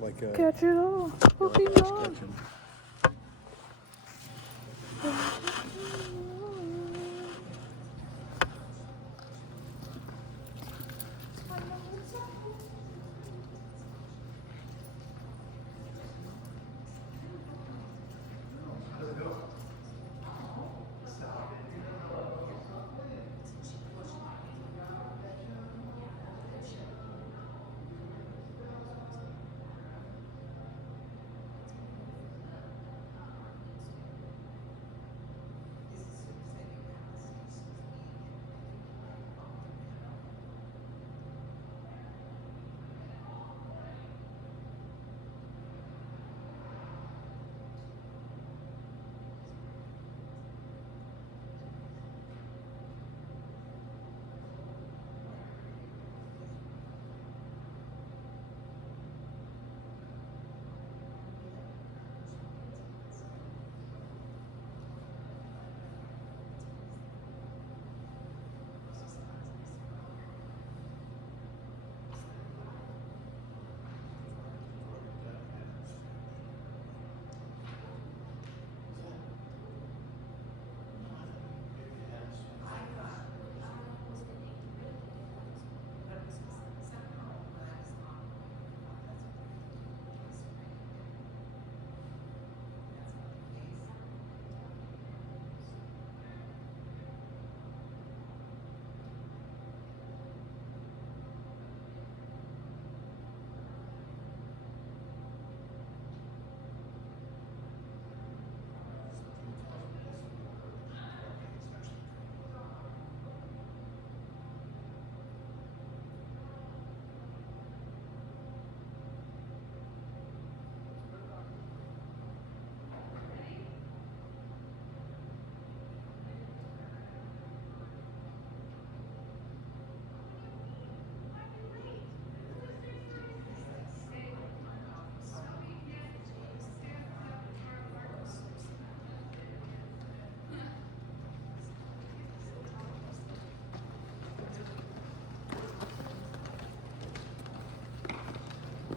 Like a, Catch it all. Okay, like no. sketching.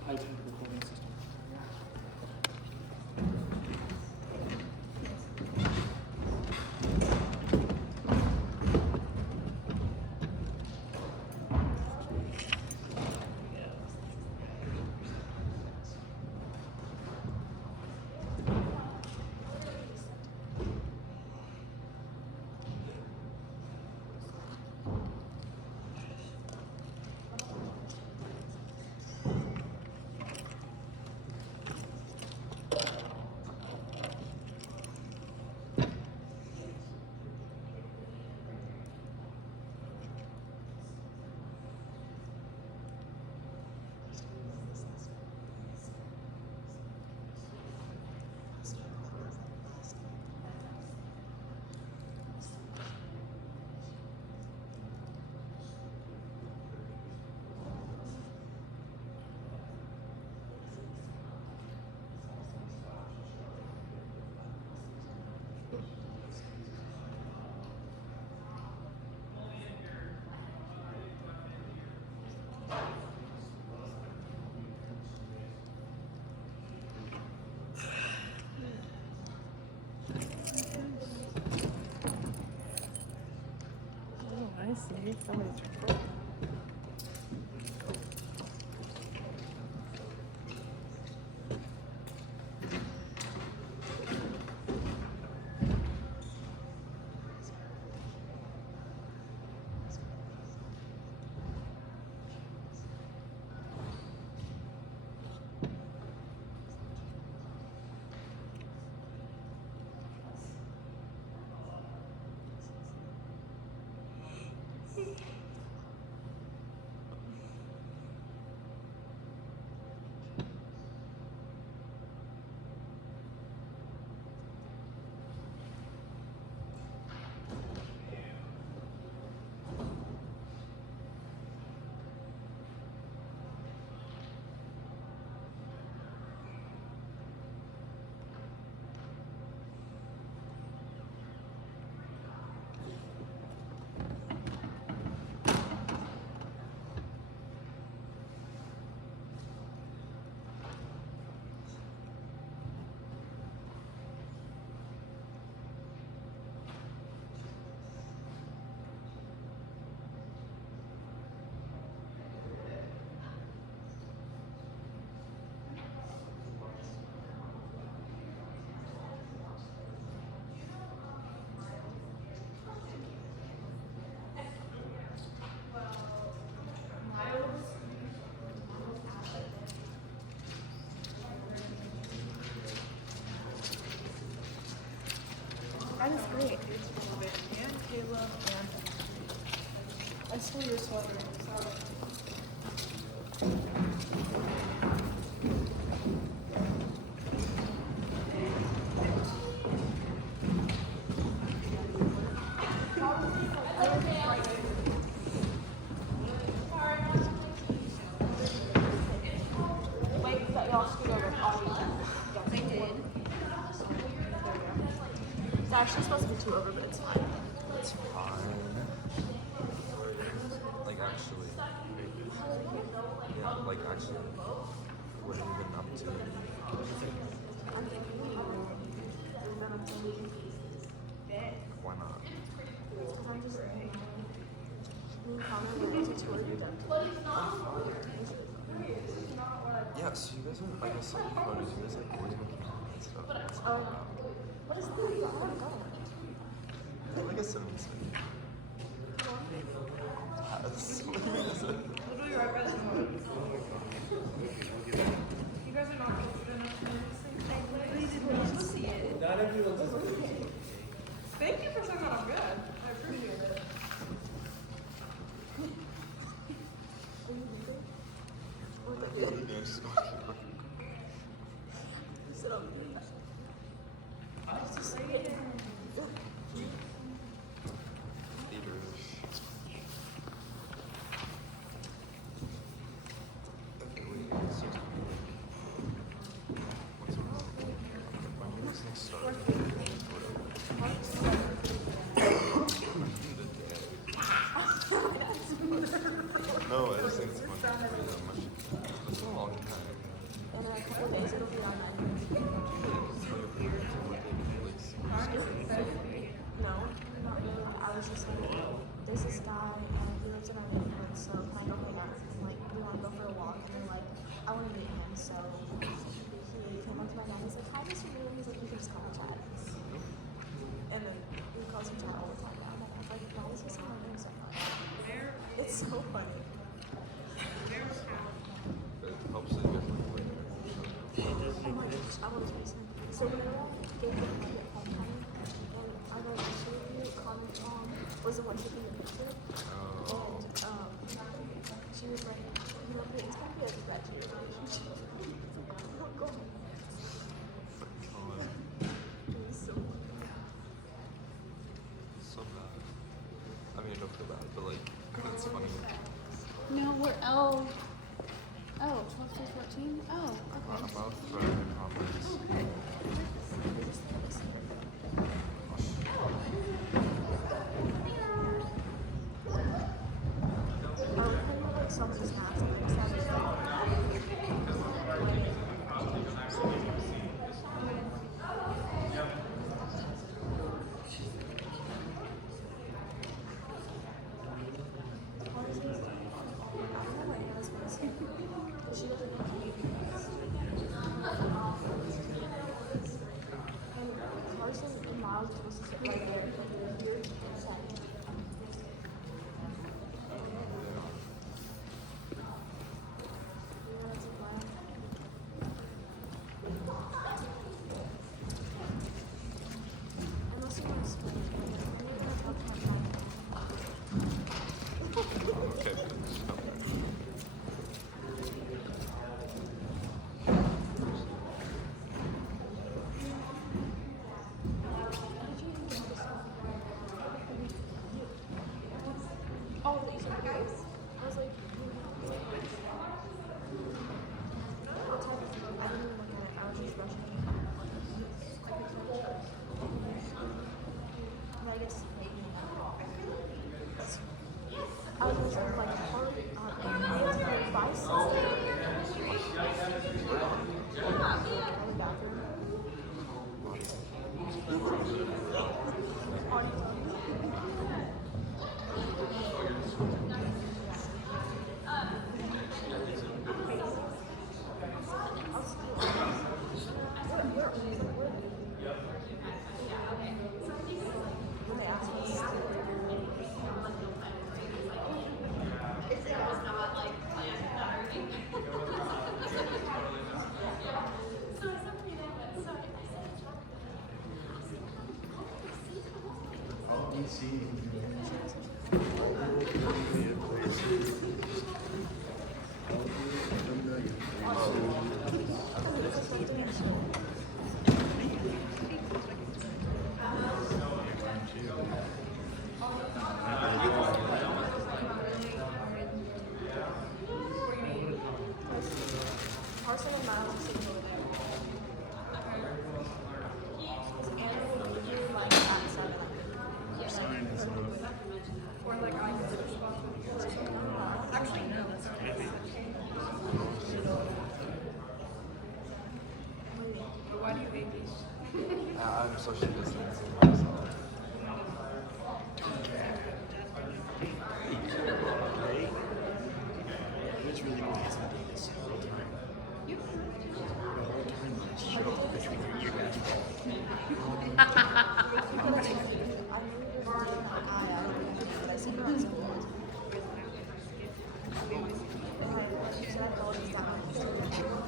Heightened recording system. That is great. And Caleb and I stole your sweater. Sorry. Wait, that y'all scoot over. They did. It's actually supposed to be 2 over, but it's fine. It's fine. Like actually. Yeah, like actually. What have you been up to? Why not? Because I'm just me and Connor went to tour the dentist. Yeah, so you guys are, like, I saw the photos, you guys like always making out and stuff. What is that? I want to go. Yeah, like a 76. Yes. What do you mean is it? literally right by the door. You guys are not good enough for this thing. I literally did not see it. Not everyone's as good as you. Thank you for saying that I'm good. I appreciate it. Sit up. I was just saying. Okay, wait, so what's wrong? When was next start? No, I just think it's fun to play that much. It's a long time. In a couple of days, it'll be on No, not really. I was just like, there's this guy and he lives in our neighborhood, so can I go hang out? And like, we want to go for a walk, and they're like, I want to meet him, so he came up to my dad and he's like, hi, Mr. Neal. He's like, you can just call him Chad. And then he calls him Chad all the time now. And I'm like, why is he saying my name so much? It's so funny. It helps that you guys live away there. Oh my gosh, I want to race him. So we were all getting ready at homecoming, and I got a picture of you. Connor's mom was the one taking the picture, Oh. and she was like, you know, it's gonna be a graduate relationship. Oh my god. It was so funny. So bad. I mean, I don't feel bad, but like, it's funny. No, we're L. Oh, 12 to 14? Oh, okay. I'm out for the comments. Some of the snacks and like she doesn't know. And Carson and Miles are supposed to sit right there, and here and second. Unless you want to split it, I'm going to talk to my friend. Okay, bitch. Okay. Oh, these are nice. I was like, I'll type it. I didn't even look at it. I was just rushing. I picked up the shirt. And I get to see it. I was just like, hard on bicycle. In the bathroom. On your phone. When they asked me, Carson and Matt are sitting over there. And we'll meet you like at 7. Or like I can switch spots with you. Actually, no, that's not okay. But why do you hate these? I'm social distancing myself. It's really nice to do this all the time. The whole time this show between you guys. I knew you were dating that guy. I don't remember, but I seen her on school. She said I followed his dad on Instagram.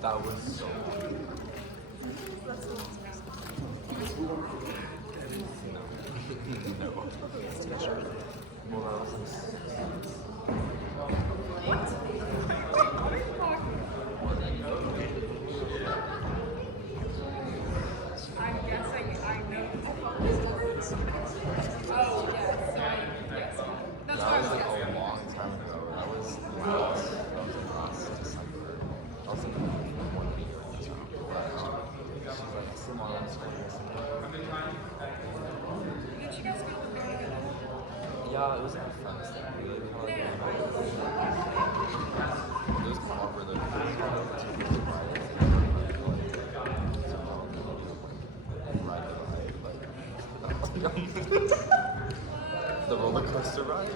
That was so weird. That's the most No. Well, that was like, What? What are you talking about? I'm guessing I know. Oh, yes. Yes. That's what I that was was like guessing. a long time ago. That was last December. That was like 1 week ago. She's like, still on school. Did you guys go to the picnic at all? Yeah, it was like a friend's thing. We like kind of like it was kind of awkward though because it was like 2 weeks Friday. The roller coaster ride.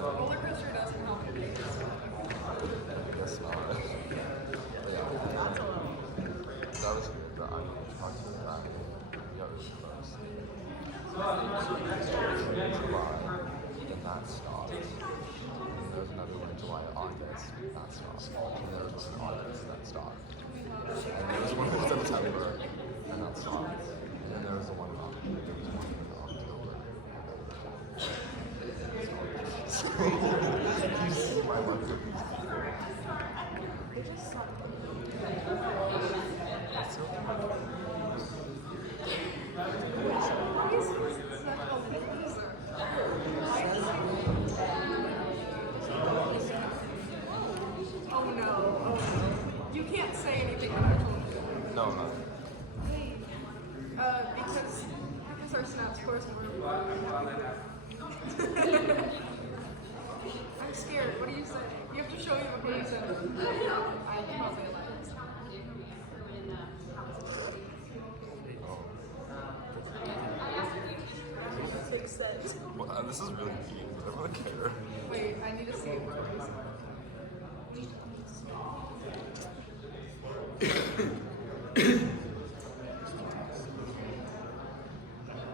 Roller coaster doesn't help your case. Guess not. Yeah, that was good. But I talked to that. Yeah, it was close. July, then that stopped. And there was another one in July, August, that stopped. And there was one in August, that stopped. And there was one in September, and that stopped. And then there was the one in October. There was one in October. So, you see my luck with these people. They just suck. It's so Oh no. Oh. You can't say anything that I told you. no, no. Because our snap scores were I'm scared. What do you say? You have to show me what you said. I probably lied. Makes sense. Well, this is really deep. I don't really care. Wait, I need to see what you said.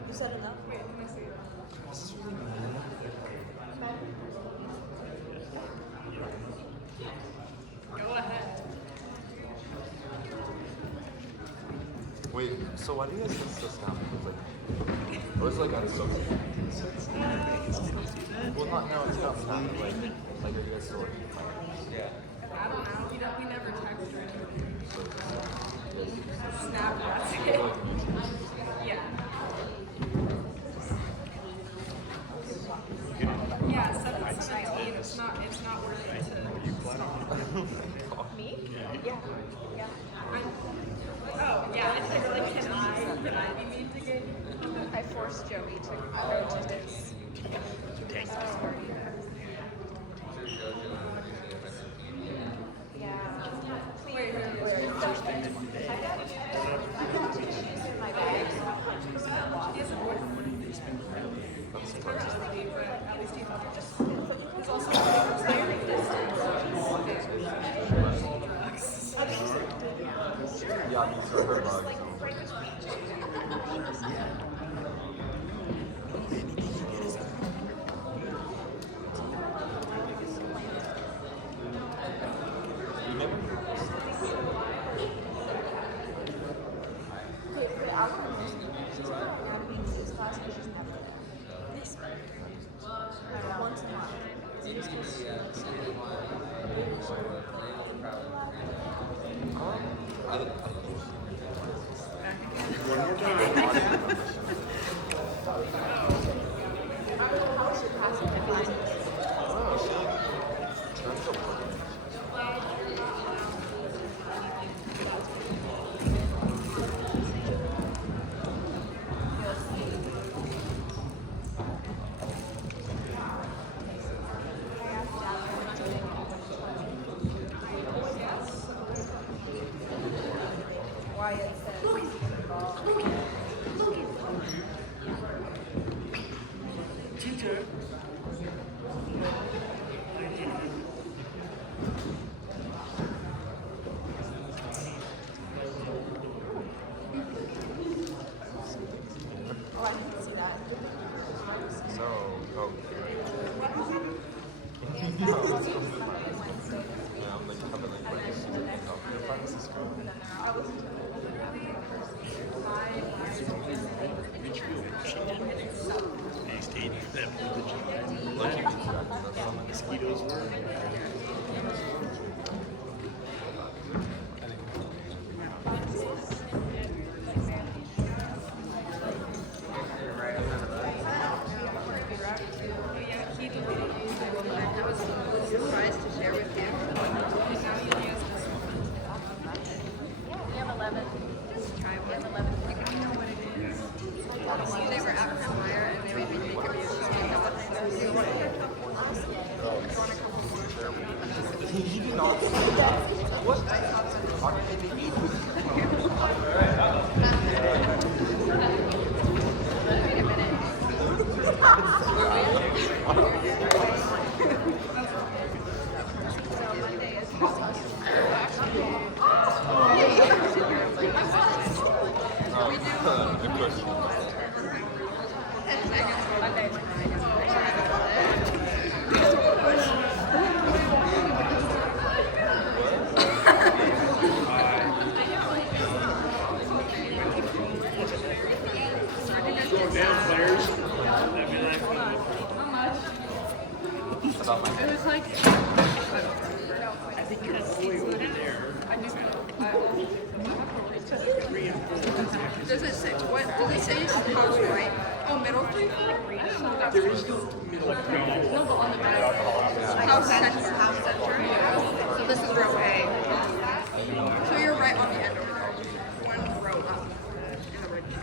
You said enough? Wait, can I see it? This is really mean. Go ahead. Wait, so why do you guys think so snap? It was like unsocial. Well, not now. It's not snap. Like, are you guys still like friends? Yeah. I don't know. We never text or anything. Snap, that's it. Yeah. Yeah, 7/17. It's not worth it to stop. Me? Yeah. Yeah. Oh, yeah. I think like, can I be mean to Gabe? I forced Joey to go to this Christmas party. Yeah. Wait, I got tissues in my bag. just because she likes it. One more time. How was your class in physics? Teacher. Oh, I didn't see that. So, oh, Yeah, I'm like coming like right as soon as you come. Your friends is cool. They stayed for that mosquitoes were. Surprised to share with you. We have 11. Just try We have one. 11. You know what it is. They were after hire and they made me think of you. So I thought they were You did not say that. What? How did they eat? Wait a minute. Of course. Go down, players. That'd be like, About my It was like, I think your boy over there. Three and four. does it say, what, does it say house right? Oh, middle three? There is no middle ground. No, but on the back. House center, house center. So this is row A. So you're right on the end of the row. One row up. In the register.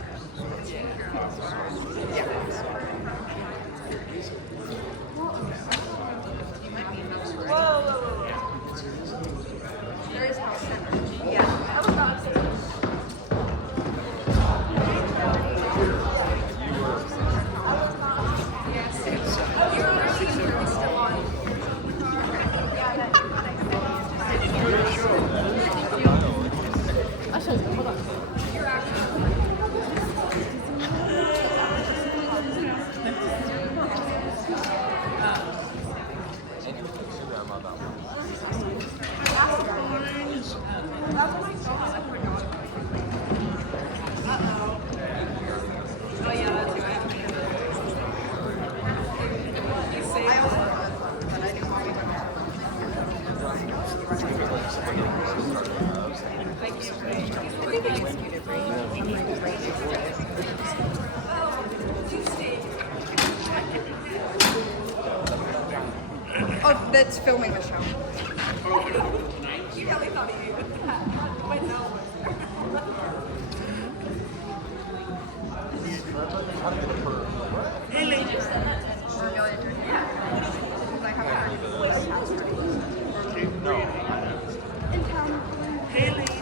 You might be in house right. There is house center. Yeah. Oh, that's filming the show. You really thought he knew that. But no. Hey, lady. We're going to because I have a Haley.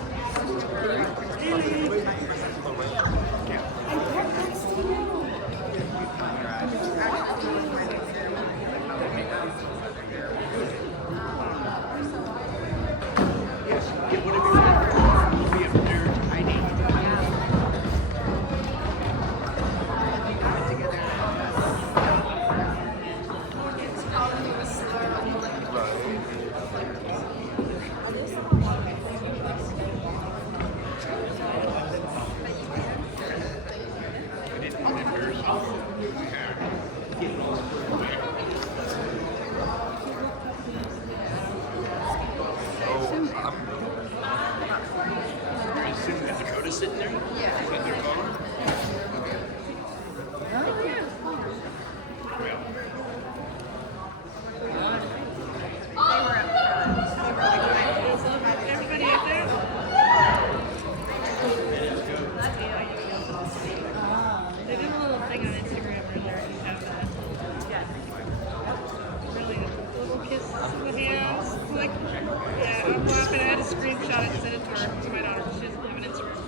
I'm laughing. I had to screenshot it and send it to her, to my daughter. She doesn't have an Instagram.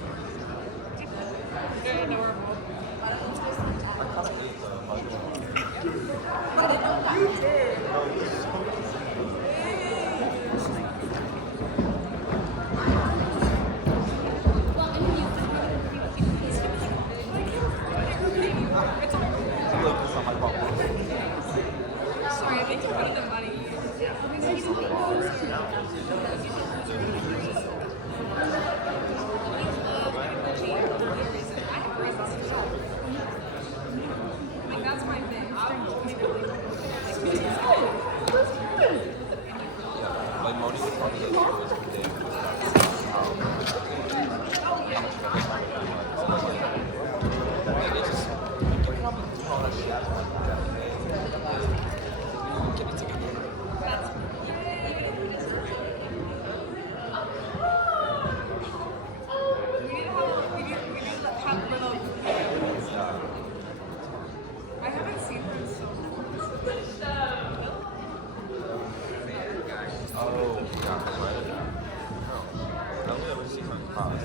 Very adorable. Sorry, I think you're better than money. Like, that's my thing. Like Moni was talking about shows we did. Like it's just you can help me tell that shit like that. Get it together. We need to have little. I haven't seen her in so long. Oh, yeah, that's right. No, I was seeing her in class.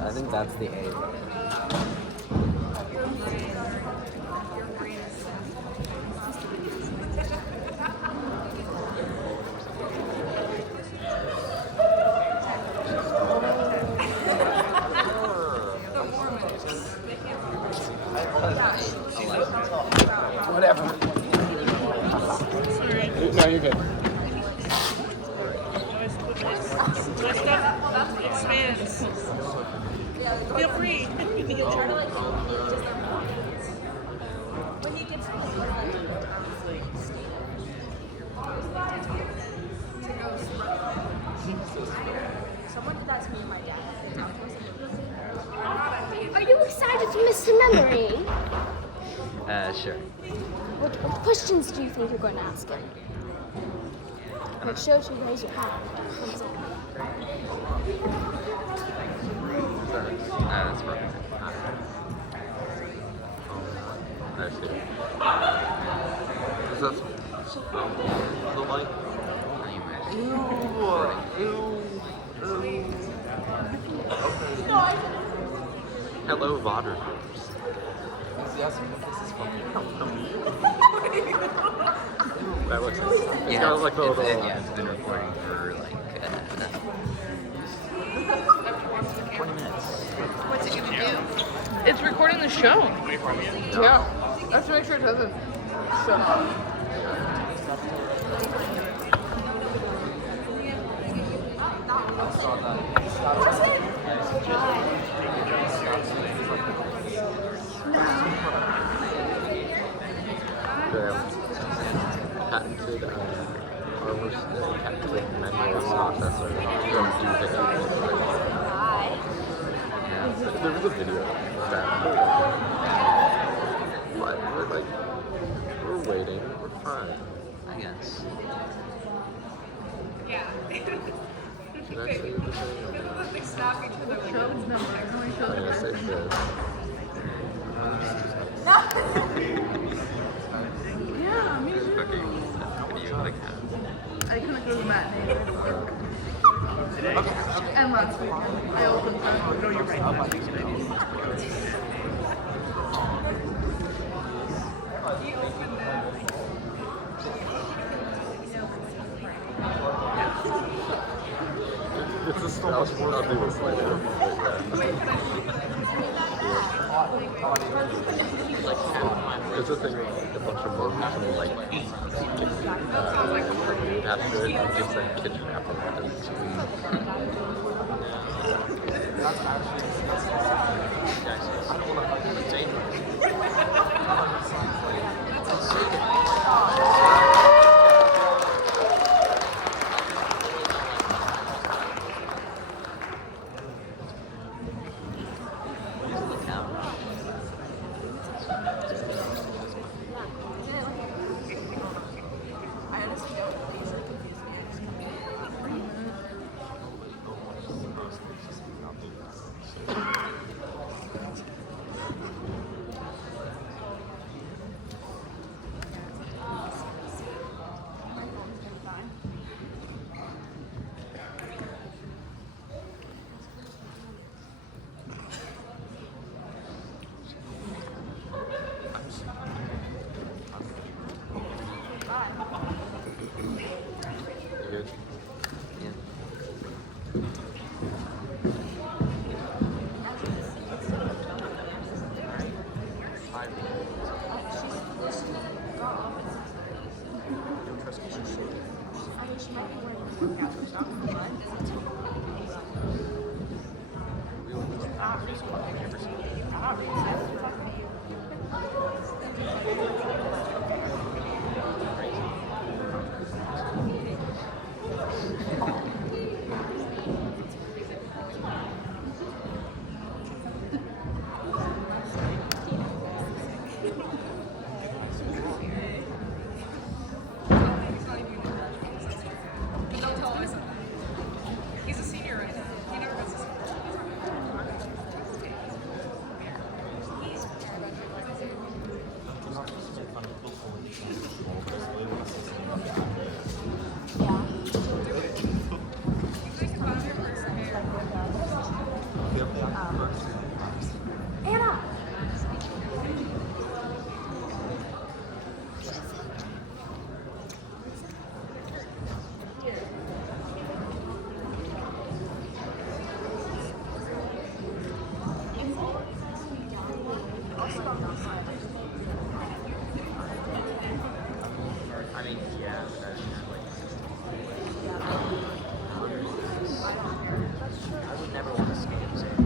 I think that's the A. Whatever. No, you're good. My stuff expands. Feel free. You can try to like just their pockets. When you get to someone did that to me and my dad. Are you excited for Mr. Memory? Sure. What questions do you think you're going to ask him? Make sure to raise your hand. That's perfect. I see. Is that the light? Hello, Vodderverse. That looks Yeah, kind of like a little. it's been recording for like 20 minutes. What's it gonna do? It's recording the show. Yeah. I have to make sure it doesn't shut off. Patented almost patented manual processor. Don't do video. There was a video of that. But we're like, we're waiting. We're fine. I guess. Yeah. Should I say the thing? They stop each other. Sherlin's number. How many I'm Sherlin's gonna say this. Yeah, me too. You like I couldn't go to the matinee. And And last weekend, I opened them. No, you're right. Last weekend I did. He opened it. It's just so much more to do with It's a thing like a bunch of movies like after it just like kitchen apparatus. That's actually I don't want to fucking retain I honestly don't. These are confusing me. I just my phone's gonna die. Good. Yeah. She might be wearing a workout or something, but But don't tell him I said that. He's a senior right now. He never goes to school. Anna! I mean, yeah, that's like. I would never want to scam Sam.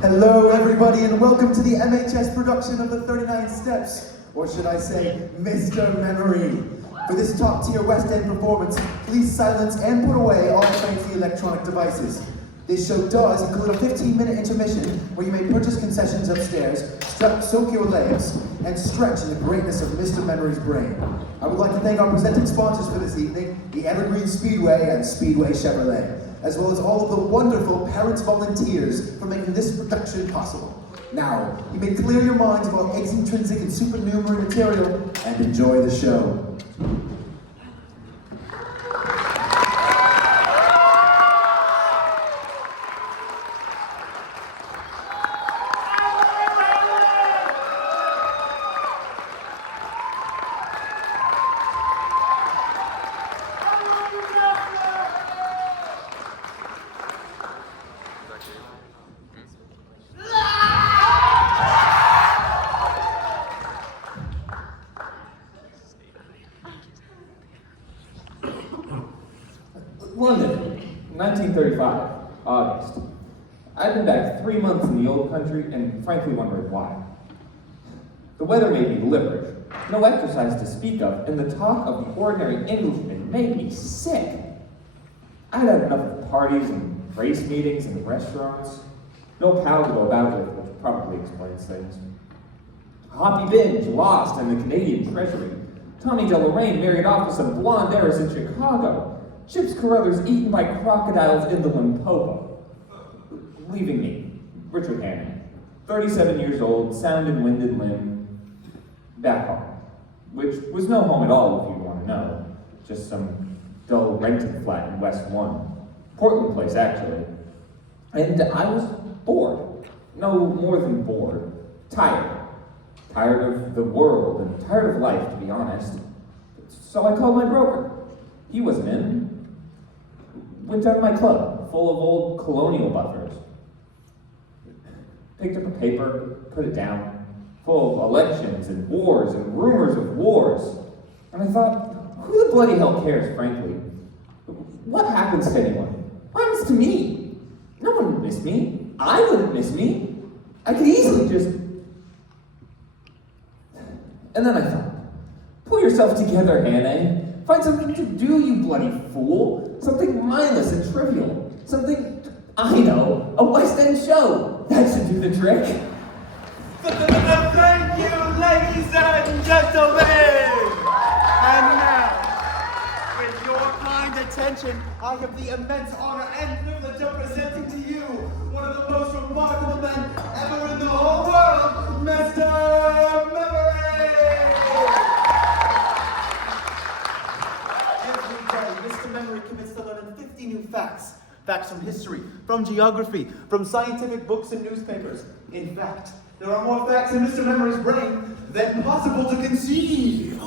Hello, everybody, and welcome to the MHS production of the 39 Steps, or should I say, Mr. Memory. For this top-tier West End performance, please silence and put away all fancy electronic devices. This show does include a 15-minute intermission where you may purchase concessions upstairs, soak your legs, and stretch in the greatness of Mr. Memory's brain. I would like to thank our presenting sponsors for this evening, the Evergreen Speedway and Speedway Chevrolet, as well as all of the wonderful parents volunteers for making this production possible. Now, you may clear your minds of all intrinsic and supernumerary material and enjoy the show. London, 1935, August. I'd been back 3 months in the old country and frankly wondered why. The weather made me liver, no exercise to speak of, and the talk of the ordinary Englishman made me sick. I'd had enough of parties and race meetings and restaurants. No pal to go about with, which probably explains things. Hoppy Binge, Lost, and the Canadian Treasury. Tommy Deloraine married off with some blonde heiress in Chicago. Chips Carruthers eaten by crocodiles in the Limpopo. Leaving me, Richard Hammond, 37 years old, sound and wind and limb. back home, which was no home at all if you want to know, just some dull rented flat in West 1, Portland place actually. And I was bored, no more than bored, tired of the world and tired of life, to be honest. So I called my broker. He wasn't in. Went down to my club, full of old colonial buffers. Picked up a paper, put it down, full of elections and wars and rumors of wars. And I thought, who the bloody hell cares, frankly? What happens to anyone? What happens to me? No one would miss me. I wouldn't miss me. I could easily just... And then I thought, pull yourself together, Hannah. Find something to do, you bloody fool. Something mindless and trivial. Something, I know, a West End show. That should do the trick. Thank you, ladies and gentlemen! And now, with your kind attention, I have the immense honor and privilege of presenting to you one of the most remarkable men ever in the whole world, Mr. Memory! Every day, Mr. Memory commits to learning 50 new facts. Facts from history, from geography, from scientific books and newspapers. In fact, there are more facts in Mr. Memory's brain than possible to conceive.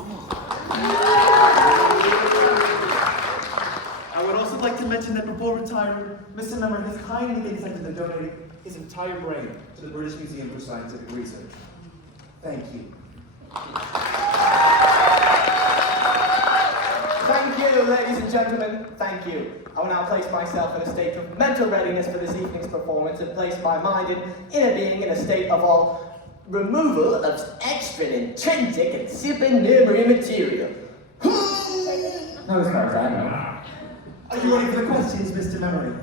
I would also like to mention that before retiring, Mr. Memory has kindly consented to donating his entire brain to the British Museum for Scientific Research. Thank you. Thank you, ladies and gentlemen. Thank you. I will now place myself in a state of mental readiness for this evening's performance and place my mind and inner being in a state of all removal of extra intrinsic and supernumerary material. Not as far as I know. Are you ready for the questions, Mr. Memory?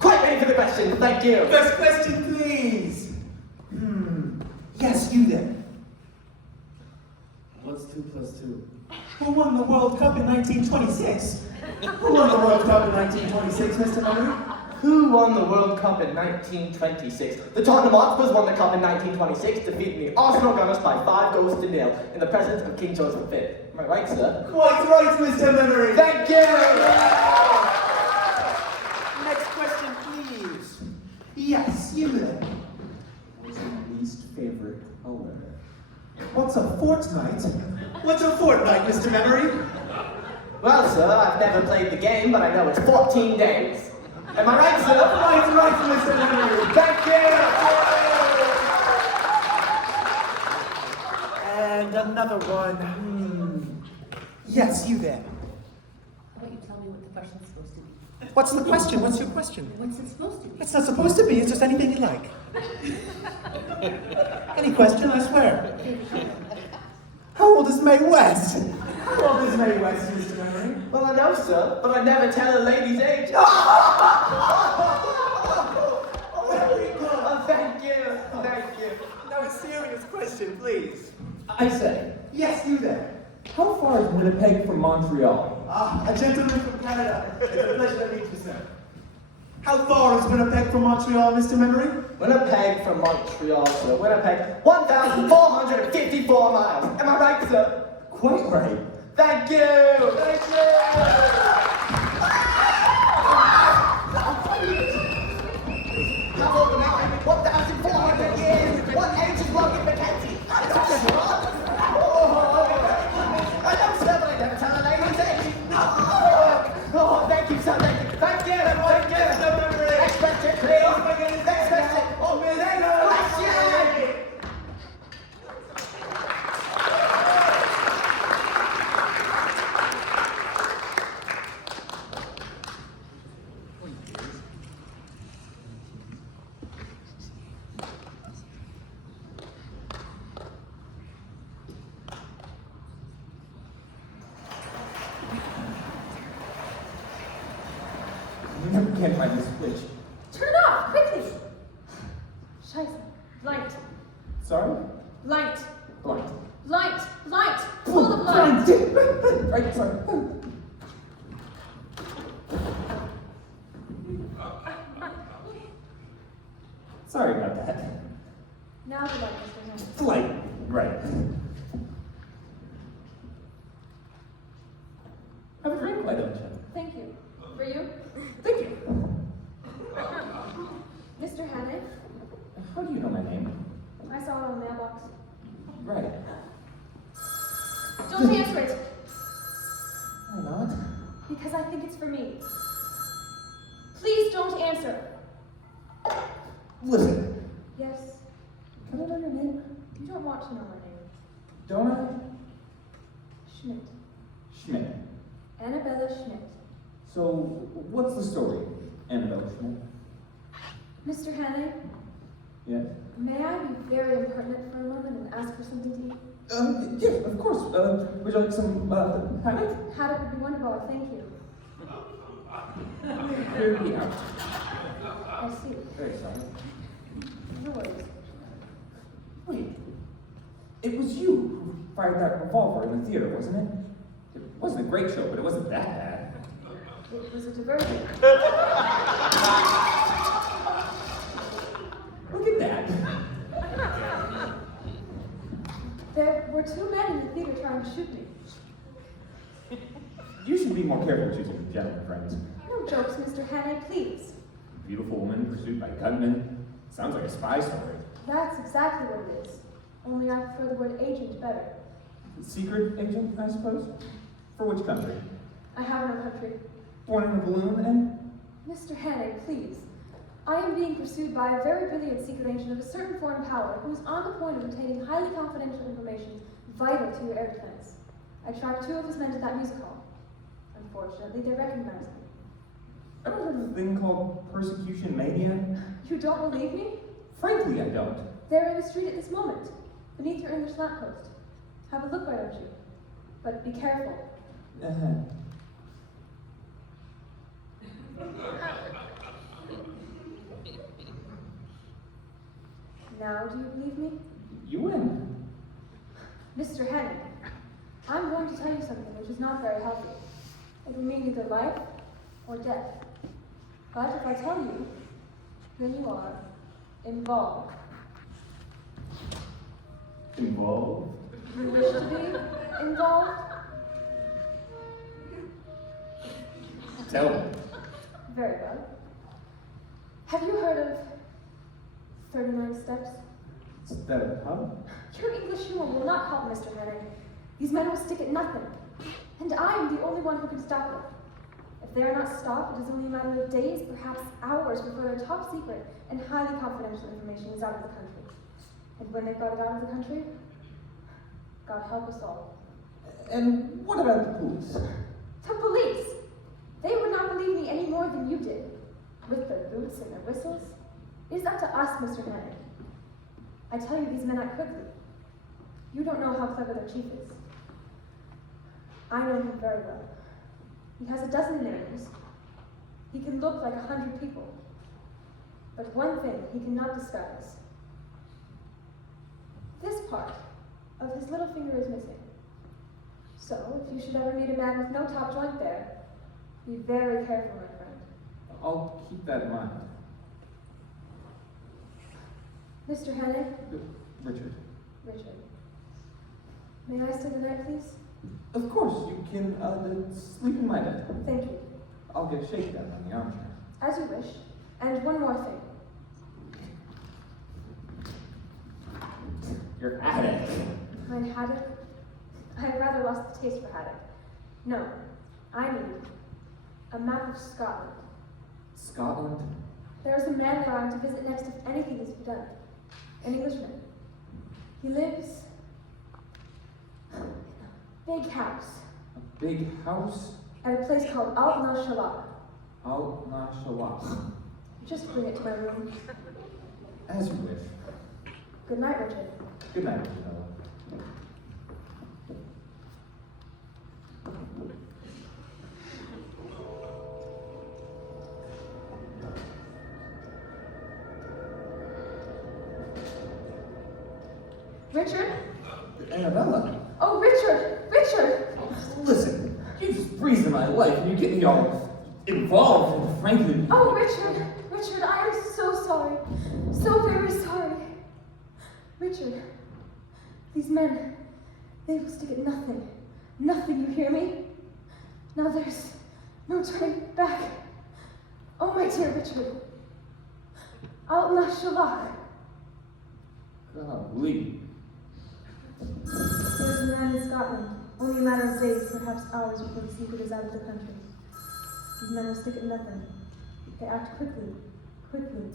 Quite ready for the question, thank you. First question, please. Yes, you then. What's 2 plus 2? Who won the World Cup in 1926? Who won the World Cup in 1926, Mr. Memory? Who won the World Cup in 1926? The Tottenham Hotspurs won the cup in 1926, defeating the Arsenal Gunners by 5-0 in the presence of King George V. Am I right, sir? Quite right, Mr. Memory. Thank you! Next question, please. Yes, you then. What's your least favorite color? What's a fortnight? What's a fortnight, Mr. Memory? Well, sir, I've never played the game, but I know it's 14 days. Am I right, sir? Right, Mr. Memory. Thank you! And another one. Yes, you there. How about you tell me what the question's supposed to be? What's the question? What's your question? What's it supposed to be? It's not supposed to be. It's just anything you like. Any question, I swear. How old is Mae West? How old is Mae West, Mr. Memory? Well, I know, sir, but I never tell a lady's age. Oh, thank you, thank you. Now a serious question, please. I say, Yes, you there. how far is Winnipeg from Montreal? A gentleman from Canada. It's a pleasure to meet you, sir. How far is Winnipeg from Montreal, Mr. Memory? Winnipeg from Montreal, sir. Winnipeg, 1,454 miles. Am I right, sir? Quite right. Thank you! Thank you! How old am I? 1,400 years! What age is Rocket Mackenzie? I'm not sure! I know, sir, but I never tell a lady's age! Oh, thank you, sir, thank you! Thank you! Thank you! Next question, please! Next question! Oh, next question! I never can find this switch. Turn it off, quickly! Scheiße. Light. Sorry? Light. Blind. Light. Light. Full of light. Right, sorry. Sorry about that. Now the light is going on. Flight. Right. for me. Please don't answer. Listen, Yes, can I know your name? you don't want to know my name. Don't I? Schmidt. Schmidt. Annabella Schmidt. So, what's the story, Annabelle Schmidt? Mr. Hannay, Yes? may I be very impertinent for a moment and ask for something to eat? Yes, of course. Would you like some, haddock? Haddock would be wonderful, thank you. Here we are. I see. Very sorry. No worries. Wait. It was you who fired that revolver in the theater, wasn't it? It wasn't a great show, but it wasn't that bad. It was a diversion. Look at that. There were two men in the theater trying to shoot me. You should be more careful choosing gentlemen friends. No jokes, Mr. Hannay, please. Beautiful woman pursued by gunmen. Sounds like a spy story. That's exactly what it is. Only I prefer the word agent better. Secret agent, I suppose? For which country? I have no country. Born in a balloon, and Mr. Hannay, please. I am being pursued by a very brilliant secret agent of a certain foreign power who is on the point of obtaining highly confidential information vital to your air defense. I tracked two of his men to that music hall. Unfortunately, they recognized me. I don't have a thing called persecution mania. You don't believe me? Frankly, I don't. They're in the street at this moment, beneath your English lamppost. Have a look, why don't you? But be careful. Now, do you believe me? You win. Mr. Hannay, I'm going to tell you something which is not very healthy. It will mean either life or death. But if I tell you, then you are involved. Involved? You wish to be involved? Tell me. Very well. Have you heard of 39 Steps? Is that a pub? Your English humor will not help, Mr. Hannay. These men will stick at nothing. And I am the only one who can stop them. If they are not stopped, it is only a matter of days, perhaps hours, before their top secret and highly confidential information is out of the country. And when they've got it out of the country, God help us all. And what about the police? The police! They would not believe me any more than you did. With their boots and their whistles. It is up to us, Mr. Hannay. I tell you, these men act quickly. You don't know how clever their chief is. I know him very well. He has a dozen names. He can look like 100 people. But one thing he cannot disguise. This part of his little finger is missing. So, if you should ever meet a man with no top joint there, be very careful, my friend. I'll keep that in mind. Mr. Hannay? Richard. Richard. May I stay the night, please? Of course, you can sleep in my bed. Thank you. I'll get a shakedown on the armchair. As you wish. And one more thing. Your attic. Mine haddock? I have rather lost the taste for haddock. No, I need a map of Scotland. Scotland? There is a man there I am to visit next if anything is to be done. An Englishman. He lives in a big house. A big house? At a place called Alt-na-Shalak. Alt-na-Shalak. Just bring it to my room. As you wish. Good night, Richard. Good night, Isabella. Richard? Annabella. Oh, Richard! Richard! Listen, you just breathed in my life and you get me all involved and frankly. Oh, Richard! Richard, I am so sorry. So very sorry. Richard, these men, they will stick at nothing. Nothing, you hear me? Now there's no turning back. Oh, my dear Richard. Alt-na-Shalak. Golly. There's a man in Scotland. Only a matter of days, perhaps hours, before the secret is out of the country. These men will stick at nothing. They act quickly, quickly.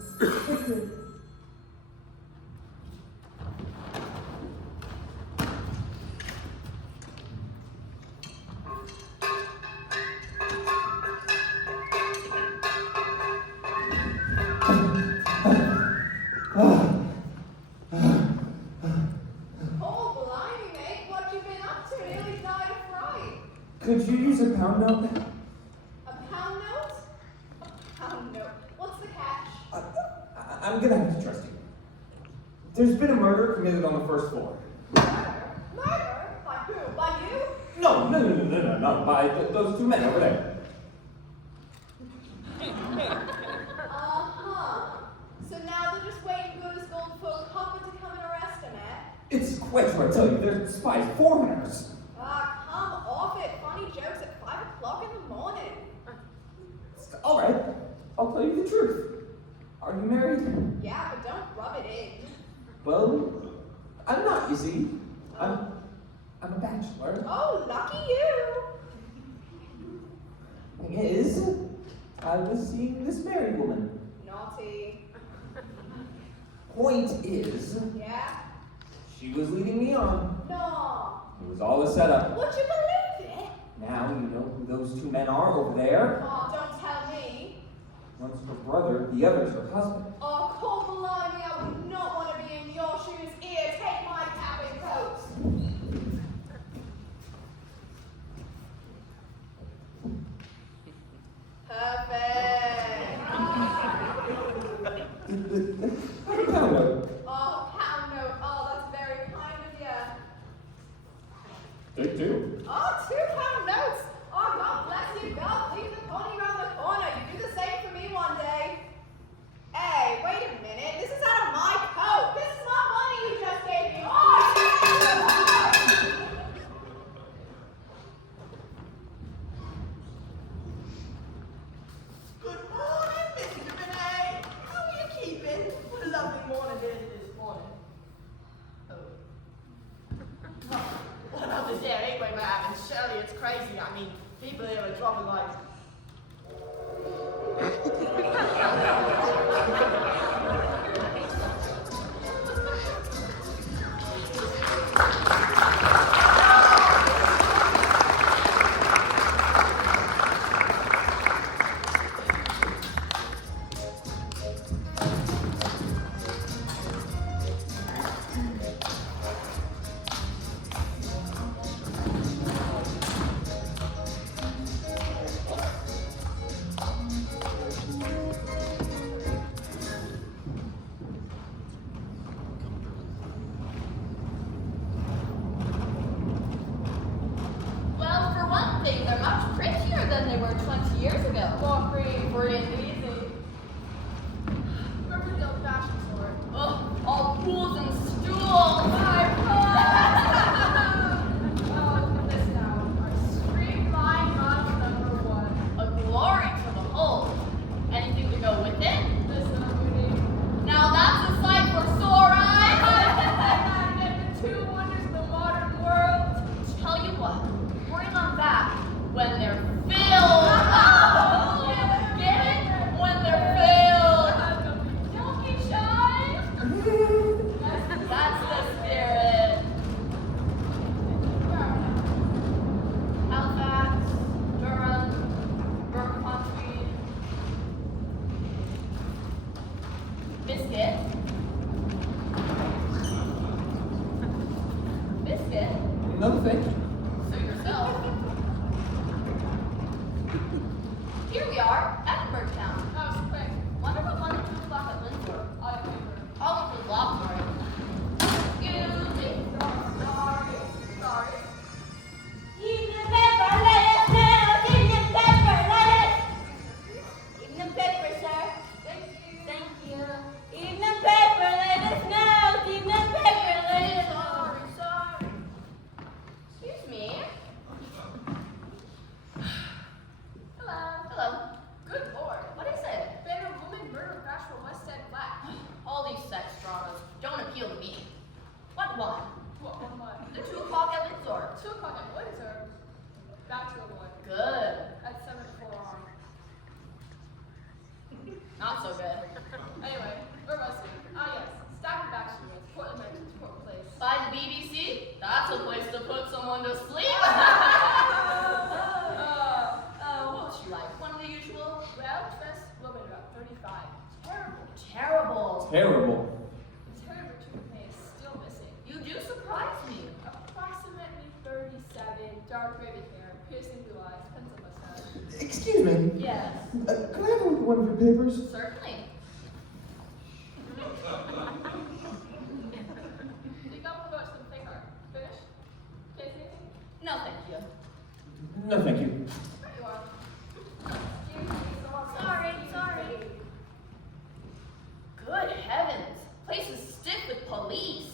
Oh, blimey, mate, what you been up to? Nearly died of fright. Could you use a pound note? A pound note? A pound note. What's the catch? I'm gonna have to trust you. There's been a murder committed on the first floor. Murder? Murder? By who? By you? No, by those two men over there. Uh-huh. So now they're just waiting good as gold for a couple to come and arrest him, eh? It's quite true, I tell you, they're spies, foreigners. Ah, come off it. Funny jokes at 5 o'clock in the morning. All right, I'll tell you the truth. Are you married? Yeah, but don't rub it in. Well, I'm not, you see. I'm a bachelor. Oh, lucky you. Thing is, I was seeing this married woman. Naughty. Point is, Yeah? she was leading me on. No. It was all a setup. Would you believe it? Now you know who those two men are over there. Oh, don't tell me. One's her brother, the other's her husband. Oh, call blimey, I would not want to be in your shoes. Here, take my cap and coat. Perfect. Pound note. Oh, pound note. Oh, that's very kind of you. Take two. Oh, 2 pound notes. Oh, God bless you, God. Leave the pony around the corner. You do the same for me one day. Hey, wait a minute. This is out of my coat. This is my money you just gave me. Oh, Good morning, Mr. Renee. How are you keeping? What a lovely morning it is this morning. Oh, what another day anyway we're having. Shirley, it's crazy. I mean, people here are dropping like... Well, for one thing, they're much prettier than they were 20 years ago. More free and easy. Remember the old-fashioned sort? Oh, all pools and stools. My Oh, this now. Our streamlined model number 1. A glory to behold. Anything to go with it? This little beauty. Now that's a sight for sore eyes. And the 2 wonders of the modern world. Tell you what, bring them back when they're filled. Get it? When they're filled. Don't be shy. That's the spirit. Halifax, Durham, Berkshire, Biscuit. Biscuit? No, thank you. So yourself. Here we are, Edinburgh town. That was quick. Wonder what London 2 o'clock at Windsor. All of the law for it. Excuse me. Sorry. Evening paper, let us know. Evening paper, let us. Evening paper, sir. Thank you. Thank you. Evening paper, let us know. Evening paper, let us. Sorry. Excuse me. terrible. The terrible toupee is still missing. You do surprise me. Approximately 37, dark gray hair, piercing blue eyes, pencil mustache. Excuse me. Yes. Can I have a look at one of your papers? Certainly. Dig up the some paper. Finished? Taste anything? No, thank you. No, thank you. There you are. Sorry. Good heavens. Place is stiff with police.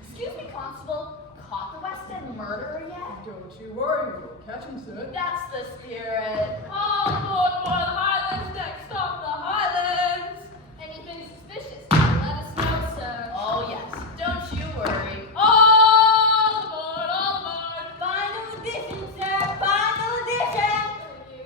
Excuse me, Constable. Caught the West End murderer yet? Don't you worry, we'll catch him soon. That's the spirit. All aboard for the Highlands, next stop the Highlands. Anything suspicious, let us know, sir. Oh, yes. Don't you worry. All aboard, all aboard. Final edition, sir. Final edition. Thank you.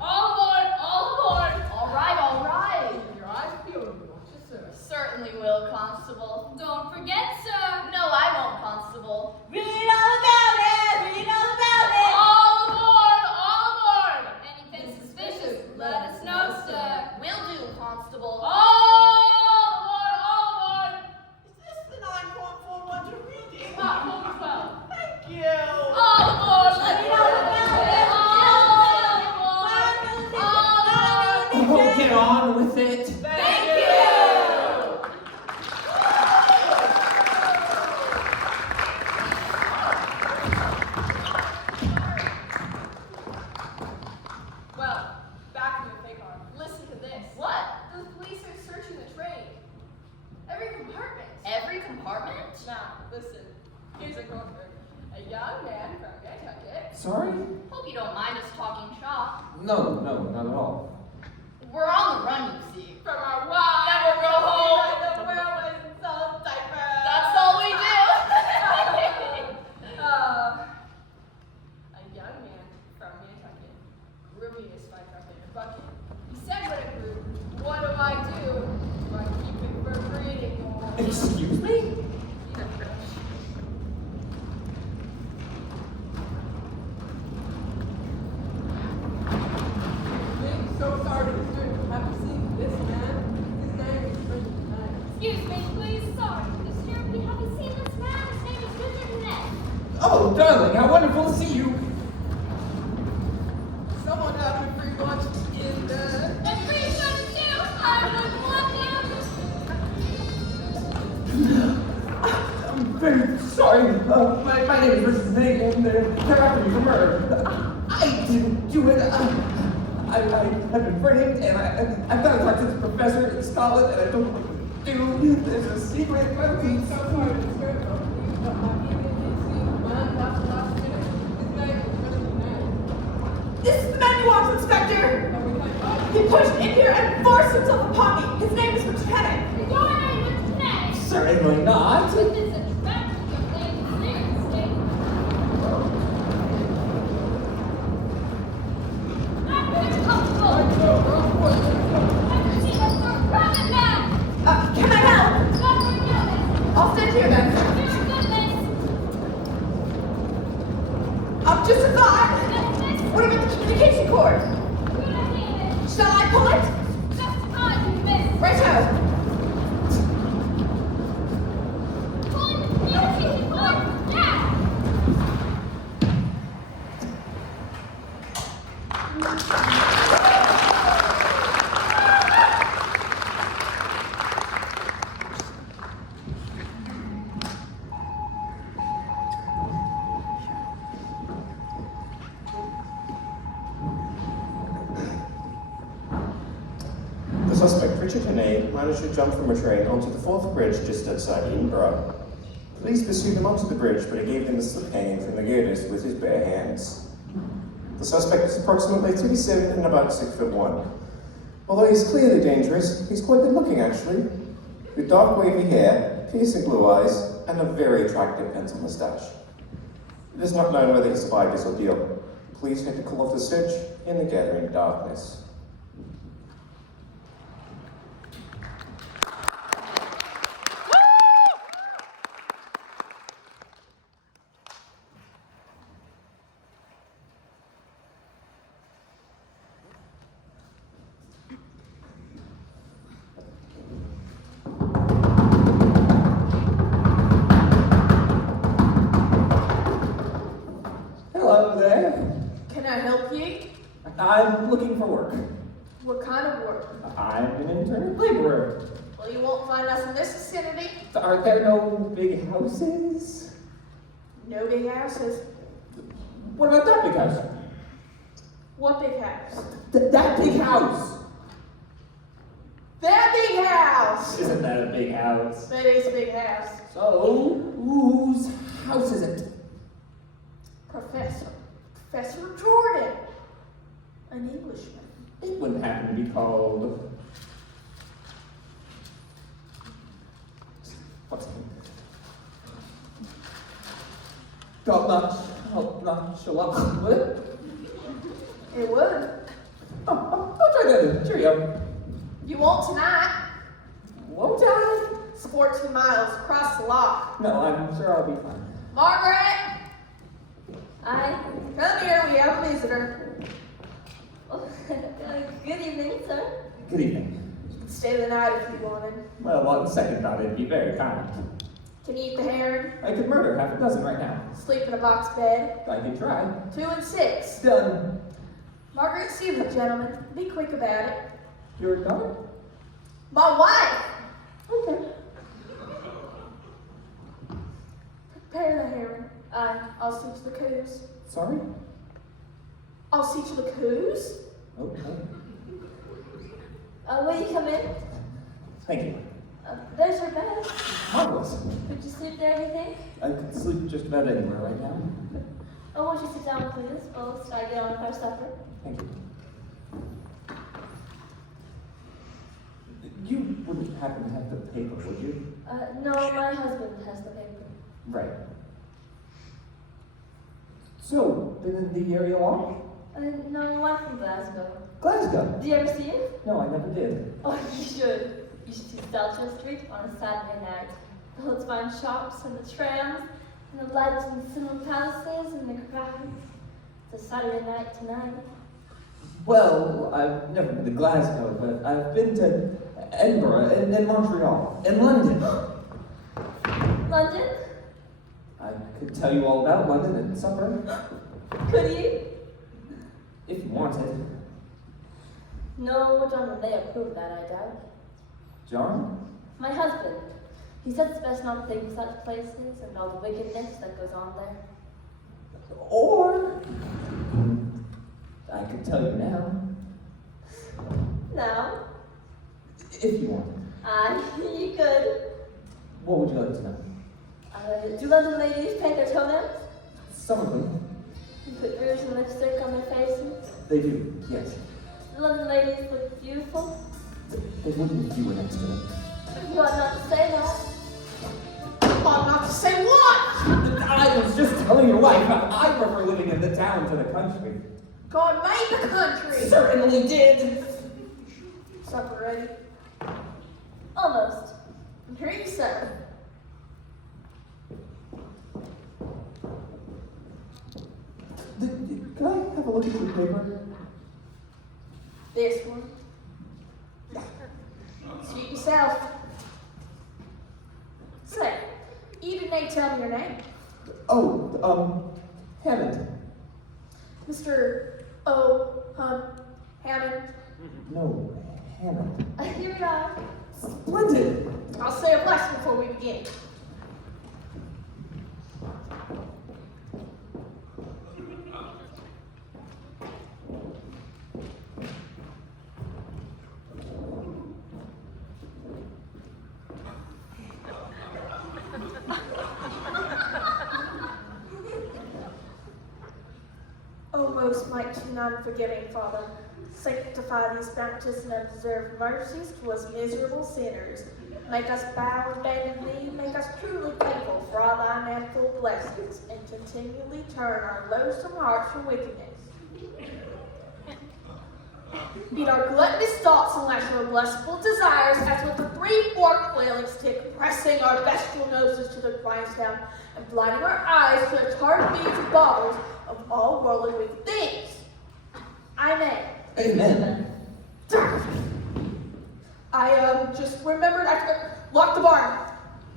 All aboard, all aboard. All right, all right. Keep your eyes peeled, won't you, sir? Certainly will, Constable. Don't forget, sir. No, I won't, Constable. Read all about it. Read all about it. All aboard, all aboard. Anything suspicious, let us know, sir. Will do, Constable. All aboard, Is this the 9.41 you're reading? Platform 12. Thank you. All aboard, let me know about it. All aboard. Oh, get on with it. Thank you. Well, back in the pay car. Listen to this. What? The police are searching the train. Every compartment. Every compartment? Now, listen. Here's a quote. A young man from Nantucket. Sorry? Hope you don't mind us talking shop. No, not at all. We're on the run, you see. From our wives. Never go home. The railways and sell diapers. That's all we do. A young man from Nantucket grew me a spike up in a bucket. He said when it grew, what do? Do I keep it for breeding more? Excuse me? I'm so sorry to disturb you. Have you seen this man? His name is Richard Knight. Excuse me, please. Sorry to disturb you. Have you seen this man? His name is Richard Ness. Oh, darling, how wonderful to see you. Someone having free lunch in the... And free soda too. I would love you. I'm very sorry. My name is Richard Nate, and they're after me for murder. I didn't do it. I've been framed, and I've got to talk to this professor in Scotland, and I don't know what to do. There's a secret. So sorry to disturb you. But my EMTC man last minute. His name is Richard Knight. This is the man you want, Inspector. He pushed in here and forced himself upon me. His name is Lieutenant. Is your name Richard Ness? Certainly not. With this attraction, your name is clear state. Can I help? I'll stand here then. Just a thought. What about the communication cord? Shall I pull it? Right. The suspect, Richard Hannay, managed to jump from a train onto the fourth bridge just outside Edinburgh. Police pursued him onto the bridge, but he gave them a slip hanging from the girders with his bare hands. The suspect is approximately 37 and about 6'1". Although he's clearly dangerous, he's quite good looking actually, with dark wavy hair, piercing blue eyes, and a very attractive pencil moustache. It is not known whether he survived his ordeal. Police had to call off the search in the gathering darkness. work ye? I'm looking for work. What kind of work? I'm an intern laborer. Well, you won't find us in this vicinity. Are there no big houses? No big houses. What about that big house? What big house? That big house! That big house! Isn't that a big house? That is a big house. So, whose house is it? Professor Jordan. An Englishman. It wouldn't happen to be called... What's it? Not Shalom, would it? It would. I'll try that then. Cheerio. You won't tonight. Won't I? It's 14 miles across the lock. No, I'm sure I'll be fine. Margaret! Aye. Come here, we have a visitor. Oh, good evening, sir. Good evening. You can stay the night if you wanted. Well, on second thought, it'd be very kind. Can you eat the herring? I could murder half a dozen right now. Sleep in a box bed? I could try. 2 and 6. Done. Margaret, see the gentleman. Be quick about it. Your daughter? My wife! Okay. Prepare the herring. I'll see to the coos. Sorry? I'll see to the coos? Okay. Will you come in? Thank you. There's your bed. Marvelous. Could you sleep there, do you think? I could sleep just about anywhere right now. Oh, won't you sit down, please? Well, should I get on with our supper? Thank you. You wouldn't happen to have the paper, would you? No, my husband has the paper. Right. So, been in the area long? No, I'm from Glasgow. Glasgow? Do you ever see it? No, I never did. Oh, you should. You should see Stelcher Street on a Saturday night. All its fine shops and the trams and the lights and the cinema palaces and the crowds. It's a Saturday night tonight. Well, I've never been to Glasgow, but I've been to Edinburgh and Montreal and London. London? I could tell you all about London at supper. Could you? If you wanted. No, John may approve of that, I doubt. John? My husband. He says it's best not to think of such places and all the wickedness that goes on there. Or I could tell you now. Now? If you wanted. You could. What would you like to know? Do London ladies paint their toenails? Some of them. And put rouge and lipstick on their faces? They do, yes. Do London ladies look beautiful? They wouldn't if you were next to them. You ought not to say that. Ought not to say what? I was just telling your wife I prefer living in the town to the country. God made the country. Certainly did. Supper ready? Almost. And here you say. Can I have a look at your paper? This one. Suit yourself. Say, you didn't tell me your name. Oh, Hammond. Mr. Hammond. No, Hammond. Here we are. Splendid. I'll say a blessing before we begin. O most mighty and unforgiving Father, sanctify these bounteous and undeserved mercies to us miserable sinners. Make us bow and bend in thee, make us truly thankful for all thy manifold blessings, and continually turn our loathsome hearts from wickedness. Beat our gluttonous thoughts and lash our lustful desires as with a three-forked whaling stick, pressing our bestial noses to the grindstone and blinding our eyes to the tarred beads and baubles of all worldly wicked things. Amen. Amen. I just remembered I forgot lock the barn.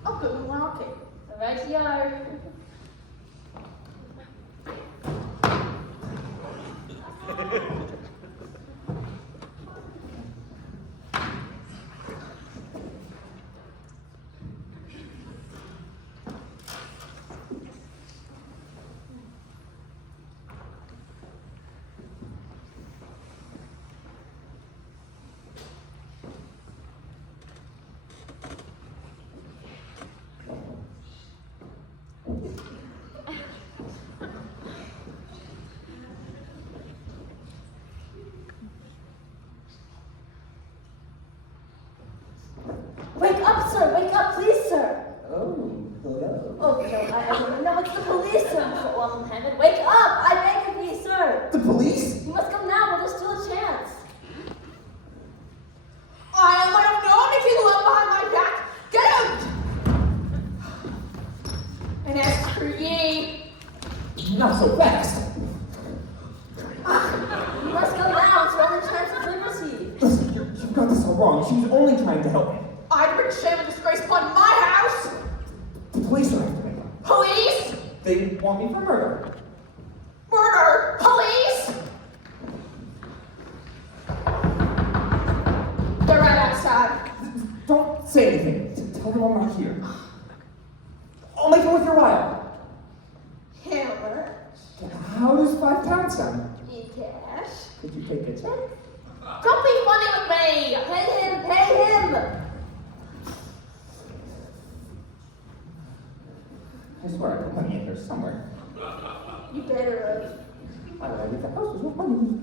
Oh, good, well, okay. Right you are. sir, Mr. Welcome Hammond. Wake up! I beg of you, sir. The police? You must come now, while there's still a chance. I might have known if you look behind my back. Get out! And as for ye, Not so fast. You must go now. It's your only chance of liberty. Listen, you've got this all wrong. She was only trying to help me. I'd bring shame and disgrace upon my house. The police are after me. Police? They want me for murder. Murder? Police? They're right outside. Don't say anything. Tell them I'm not here. I'll make it worth your while. Hammer. How does £5 sound? E-cash. Could you take a check? Don't be funny with me. Pay him. Pay him. I swear I put money in here somewhere. You better Why would I leave the house with no money?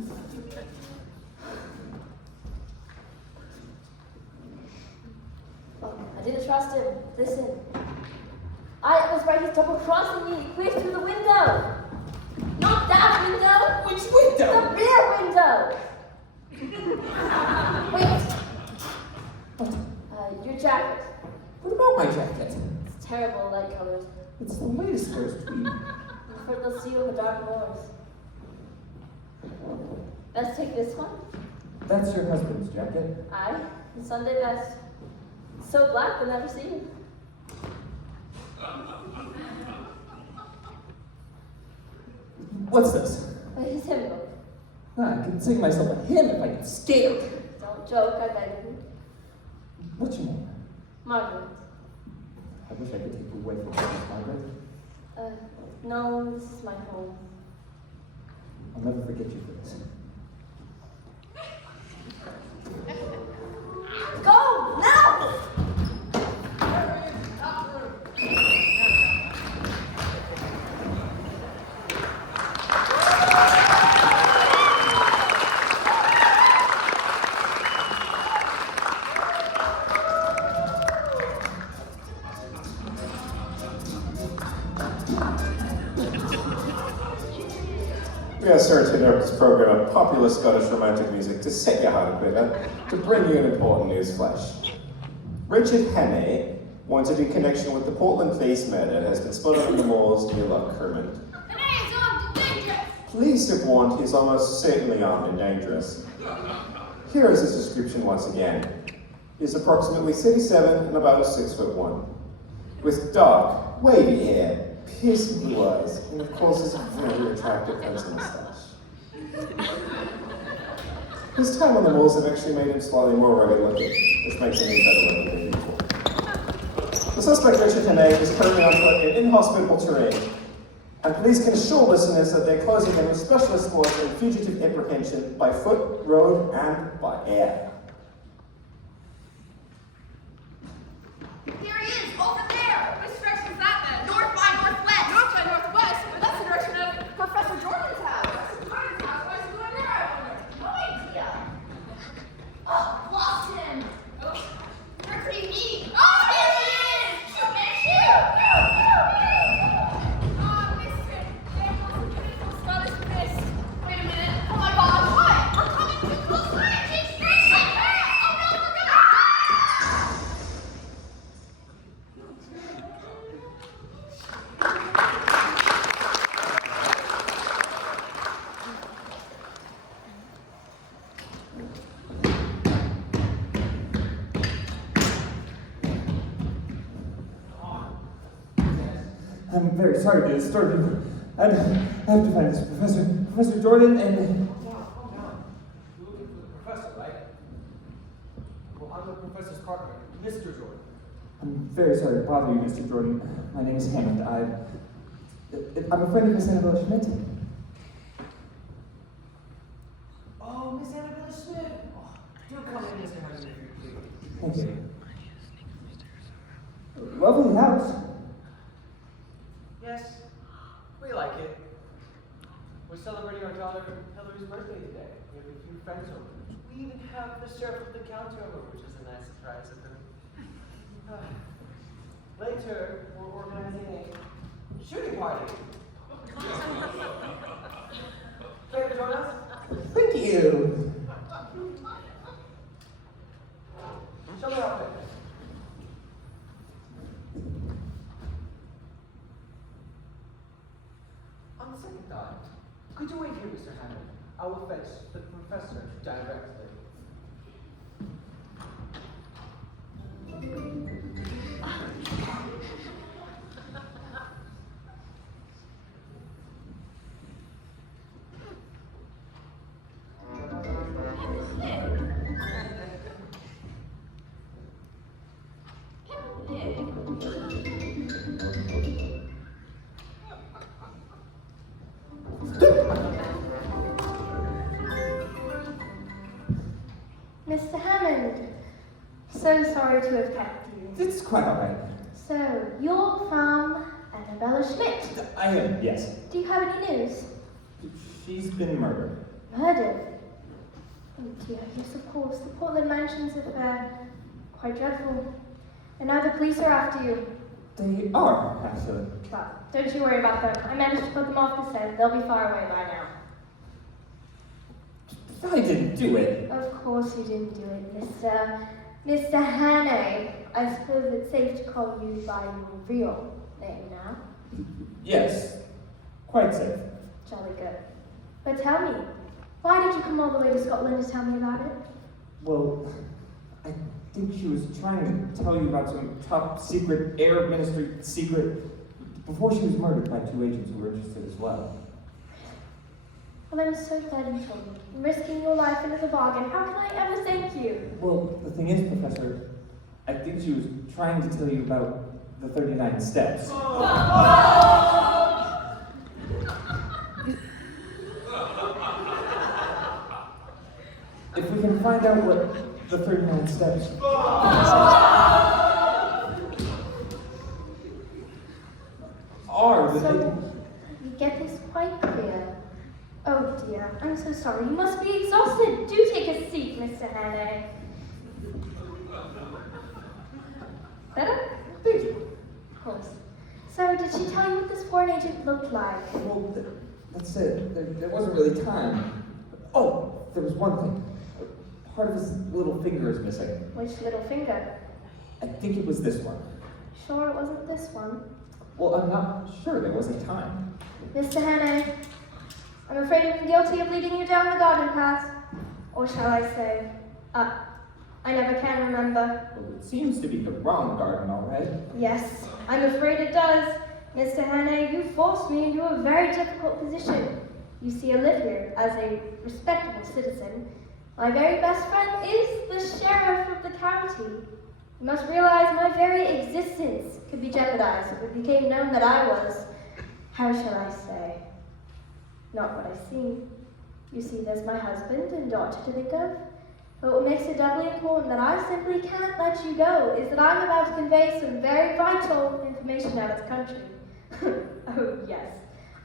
I didn't trust him. Listen. I was right. He's double-crossing me. Quick, through the window. Not that window. Which window? The rear window. Wait. Your jacket. What about my jacket? It's terrible light colors. It's the latest first tweet. I'm afraid they'll see you in the dark moors. Let's take this one. That's your husband's jacket. Aye, the Sunday best. So black, you'll never see it. What's this? His hymnal. I can sing myself a hymn if I get scared. Don't joke, I beg of you. What's your name? Margaret. I wish I could take you away from here, Margaret. No, this is my home. I'll never forget you for this. Go, now! We are sorry to interrupt this program of popular Scottish romantic music to set your heart a quiver, to bring you an important news flash. Richard Hannay, wanted in connection with the Portland Place murder, has been spotted on the moors near Loch Kermond. Police have warned he's almost certainly armed and dangerous. Here is his description once again. He is approximately 37 and about 6'1", with dark, wavy hair, piercing blue eyes, and of course his very attractive pencil moustache. His time on the moors have actually made him slightly more rugged looking, which makes him even better looking than before. The suspect, Richard Hannay, is currently on foot in inhospitable terrain, and police can assure listeners that they're closing him with specialist force and fugitive apprehension by foot, road, and by air. There he is, over there. Which direction is that then? North by northwest. North by northwest? But that's the direction of Professor Jordan's house. Professor Jordan's house? Why is he going there, I wonder? No idea. Oh, lost him. Oh, you're pretty neat. Oh, there he is. Shoot, man, shoot. Oh, missed it. There goes the beautiful Scottish mist. Wait a minute. Oh my God, what? We're coming too close. We're gonna change direction. Oh no, we're gonna. I'm very sorry to disturb you. I have to find this Professor Jordan, and... Calm down. You're looking for the professor, right? Well, I'm the professor's partner, Mr. Jordan. I'm very sorry to bother you, Mr. Jordan. My name is Hammond. I'm a friend of Miss Annabella Schmidt. Oh, Miss Annabella Schmidt. Oh, do come in, Miss Annabella Schmidt, please. Thank you. Lovely house. Yes, we like it. We're celebrating our daughter Hillary's birthday today. We have a few friends over. We even have the sheriff of the county over, which is a nice surprise of them. Later, we're organizing a shooting party. Care to join us? Thank you. Show me out there. On the second thought, could you wait here, Mr. Hammond? I will fetch the professor directly. Mr. Hammond, so sorry to have kept you. It's quite all right. So, you're from Annabella Schmidt. I am, yes. Do you have any news? She's been murdered. Murdered? Oh dear, yes of course. The Portland Mansions affair. Quite dreadful. And now the police are after you. They are, actually. But don't you worry about them. I managed to put them off the scent. They'll be far away by now. I didn't do it. Of course you didn't do it, Mr. Hannay. I suppose it's safe to call you by your real name now. Yes, quite safe. Jolly good. But tell me, why did you come all the way to Scotland to tell me about it? Well, I think she was trying to tell you about some top secret air ministry secret before she was murdered by two agents who were interested as well. Well, I'm so glad you told me. Risking your life into the bargain. How can I ever thank you? Well, the thing is, Professor, I think she was trying to tell you about the 39 steps. If we can find out what the 39 steps are, So, you get this quite clear. Oh dear, I'm so sorry. You must be exhausted. Do take a seat, Mr. Hannay. Better? Thank you. Of course. So, did she tell you what this foreign agent looked like? Well, that's it. There wasn't really time. Oh, there was one thing. Part of his little finger is missing. Which little finger? I think it was this one. Sure it wasn't this one. Well, I'm not sure. There wasn't time. Mr. Hannay, I'm afraid I've been guilty of leading you down the garden path. Or shall I say, I never can remember. Well, it seems to be the wrong garden, all right. Yes, I'm afraid it does. Mr. Hannay, you forced me into a very difficult position. You see, I live here as a respectable citizen. My very best friend is the sheriff of the county. You must realize my very existence could be jeopardized if it became known that I was, how shall I say, not what I seem. You see, there's my husband and daughter to think of. But what makes it doubly important that I simply can't let you go is that I'm about to convey some very vital information out of the country. Oh, yes,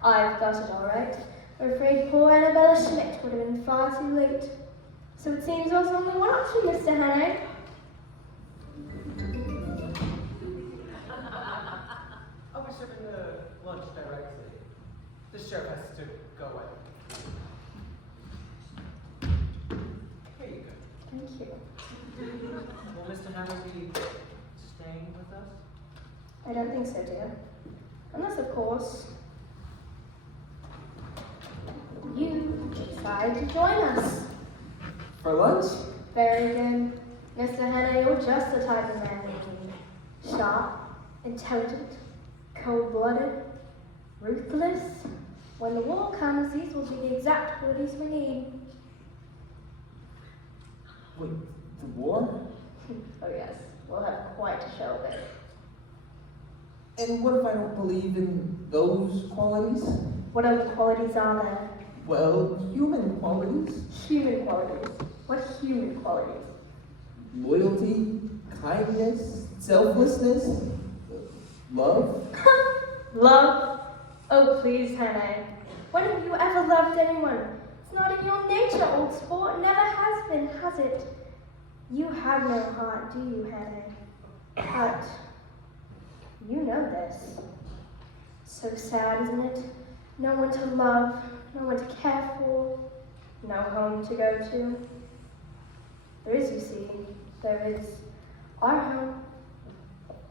I've got it all right. I'm afraid poor Annabella Schmidt would have been far too late. So it seems there's only one option, Mr. Hannay. I'll be serving the lunch directly. The sheriff has to go away. Here you go. Thank you. Will Mr. Hammond be staying with us? I don't think so, dear. Unless, of course, you decide to join us. For lunch? Very good. Mr. Hannay, you're just the type of man we need. Sharp, intelligent, cold-blooded, ruthless. When the war comes, these will be the exact qualities we need. Wait, the war? Oh yes, we'll have quite a show of it. And what if I don't believe in those qualities? What other qualities are there? Well, human qualities. Human qualities. What human qualities? Loyalty, kindness, selflessness, love. Love? Oh, please, Hannay. When have you ever loved anyone? It's not in your nature, old sport. Never has been, has it? You have no heart, do you, Hannay? But you know this. So sad, isn't it? No one to love, no one to care for, no home to go to. There is, you see, there is our home.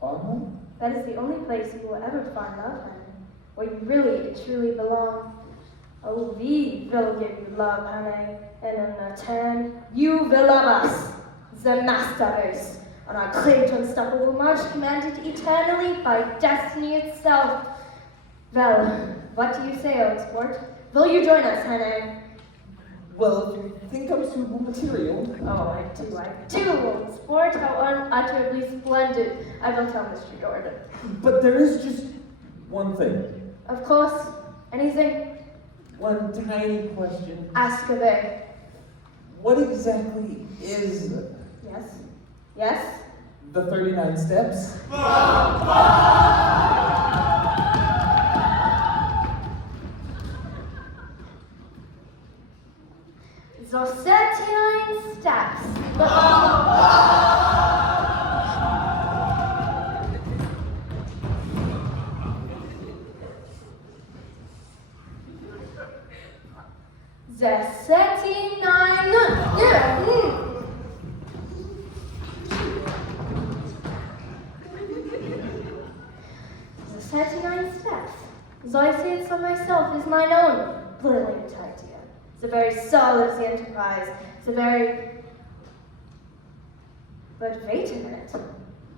Our home? That is the only place you will ever find love, honey, where you really, truly belong. Oh, we will give you love, honey, and in return, you will love us, the masters, on our clear to unstoppable march commanded eternally by destiny itself. Well, what do you say, old sport? Will you join us, honey? Well, if you think I'm suitable material. Oh, I do, old sport. How unutterably splendid. I will tell Mr. Jordan. But there is just one thing. Of course. Anything? One tiny question. Ask away. What exactly is Yes? Yes? the 39 steps? The 39 steps. The 39. The 39 steps, as I see it so myself, is mine own brilliant idea. It's the very soul of the enterprise. It's the very... But wait a minute.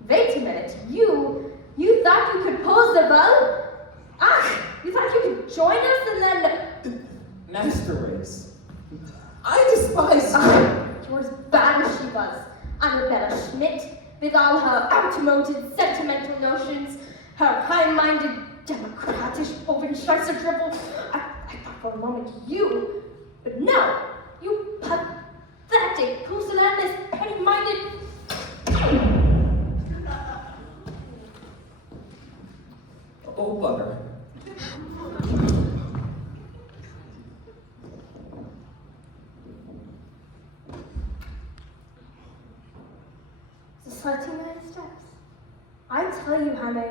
Wait a minute. You thought you could pose the bow? Ah! You thought you could join us and then... Master race. I despise You're as bad as she was. Annabella Schmidt, with all her outmoded sentimental notions, her high-minded, democratic, Obenschweizer dribble. I thought for a moment you, but no, you pathetic, pusillanimous, petty-minded. Oh, bugger. The 39 steps. I tell you, honey,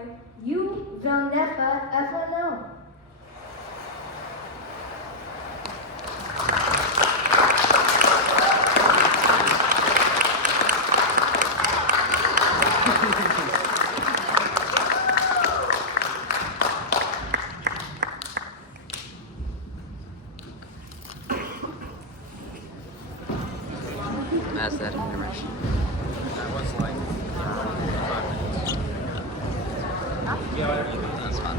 you will never, ever know. That's that intermission. That was like 5 minutes. That's fun.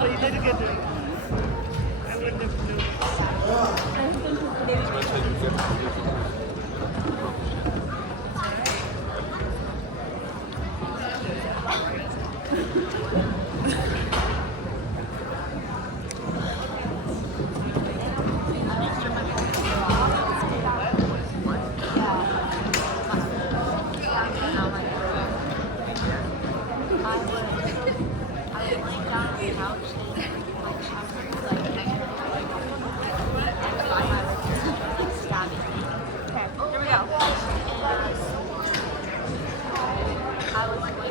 You did a good job. I wouldn't have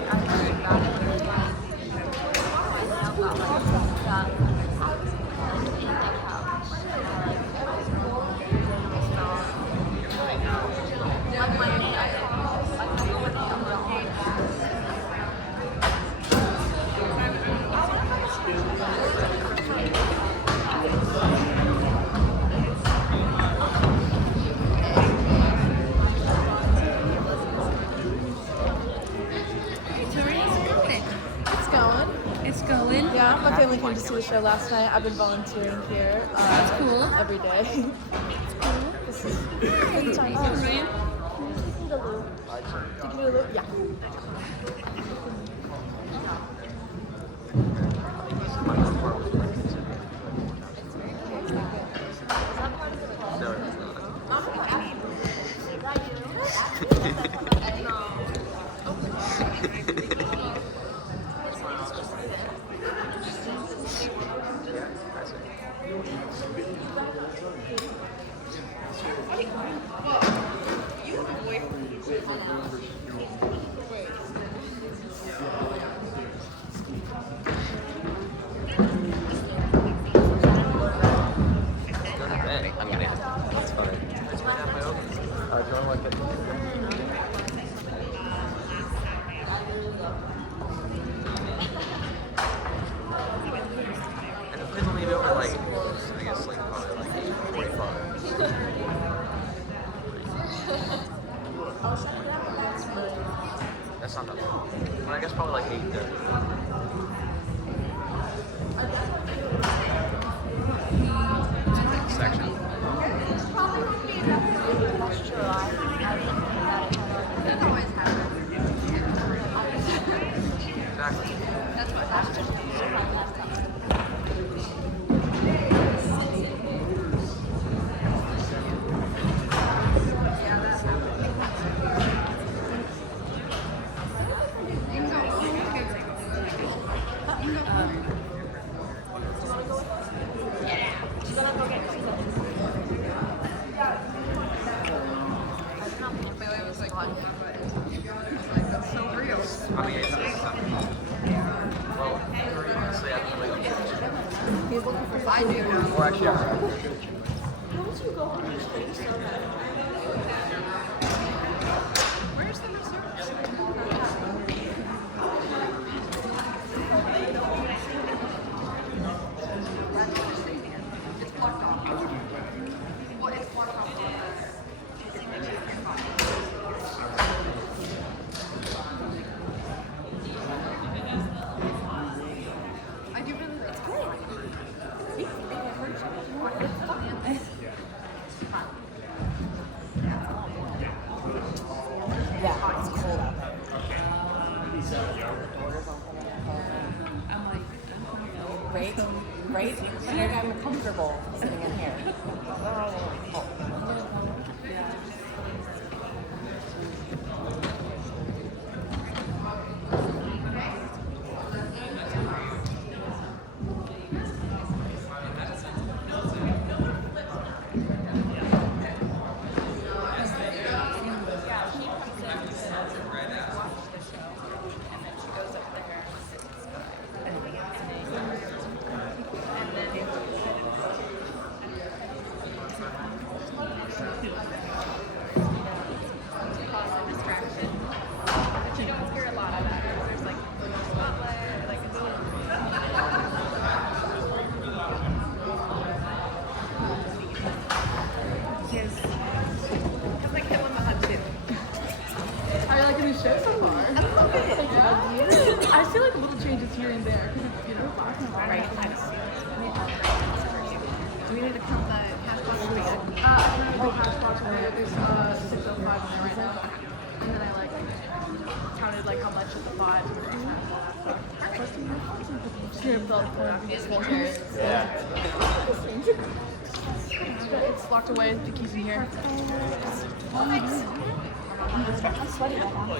Yeah, my family came to see the show last night. I've been volunteering here. That's cool. Every day. It's cool. This is good time. Oh, Ryan? Did you do a loop? Yeah. I do know. Or actually, How did you go on the train so bad? Where's the reserves? It's blocked off. Well, it's blocked off. I do really. It's great. Yeah, it's cold out there. Right? Right? Like I'm comfortable sitting in here. I like a new show so far. I love it. I feel like little changes here and there because it's, you know, Right. Do we need to count the hash box? I can do hash box where there's 605 in there right now. And then I like counted like how much of the 5 were in that. Just gonna fill up the It's locked away, the keys in here. I'm sweaty right now.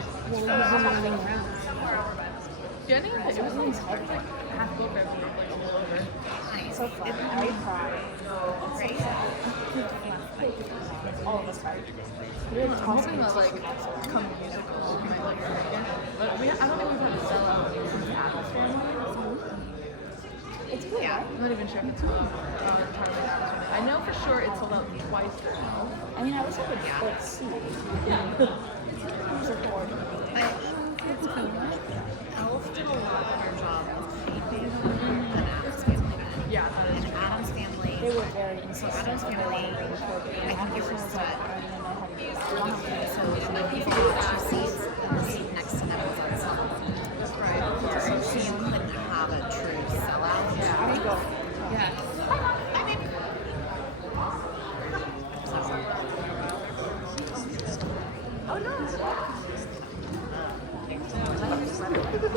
Jenny, it was like half book I was like all over. So fun. I cried. All of us cried. I'm hoping that like come musicals might like her again. But I don't think we've had a sellout since the Addams Family. It's good. Yeah, I'm not even sure if it's entirely Addams Family. I know for sure it's sold out twice now. I mean, I wish I could like see. These are bored. It's cool. Elf did a lot better job of keeping than Addams Family did. Yeah, that is And Addams Family. They were very So insistent. Addams when they Family, wanted to record it. I think it was set. So people had 2 seats, and the seat next to them was unsold. right. So you couldn't have a true sellout. How do you go? Yeah. I mean, Oh no.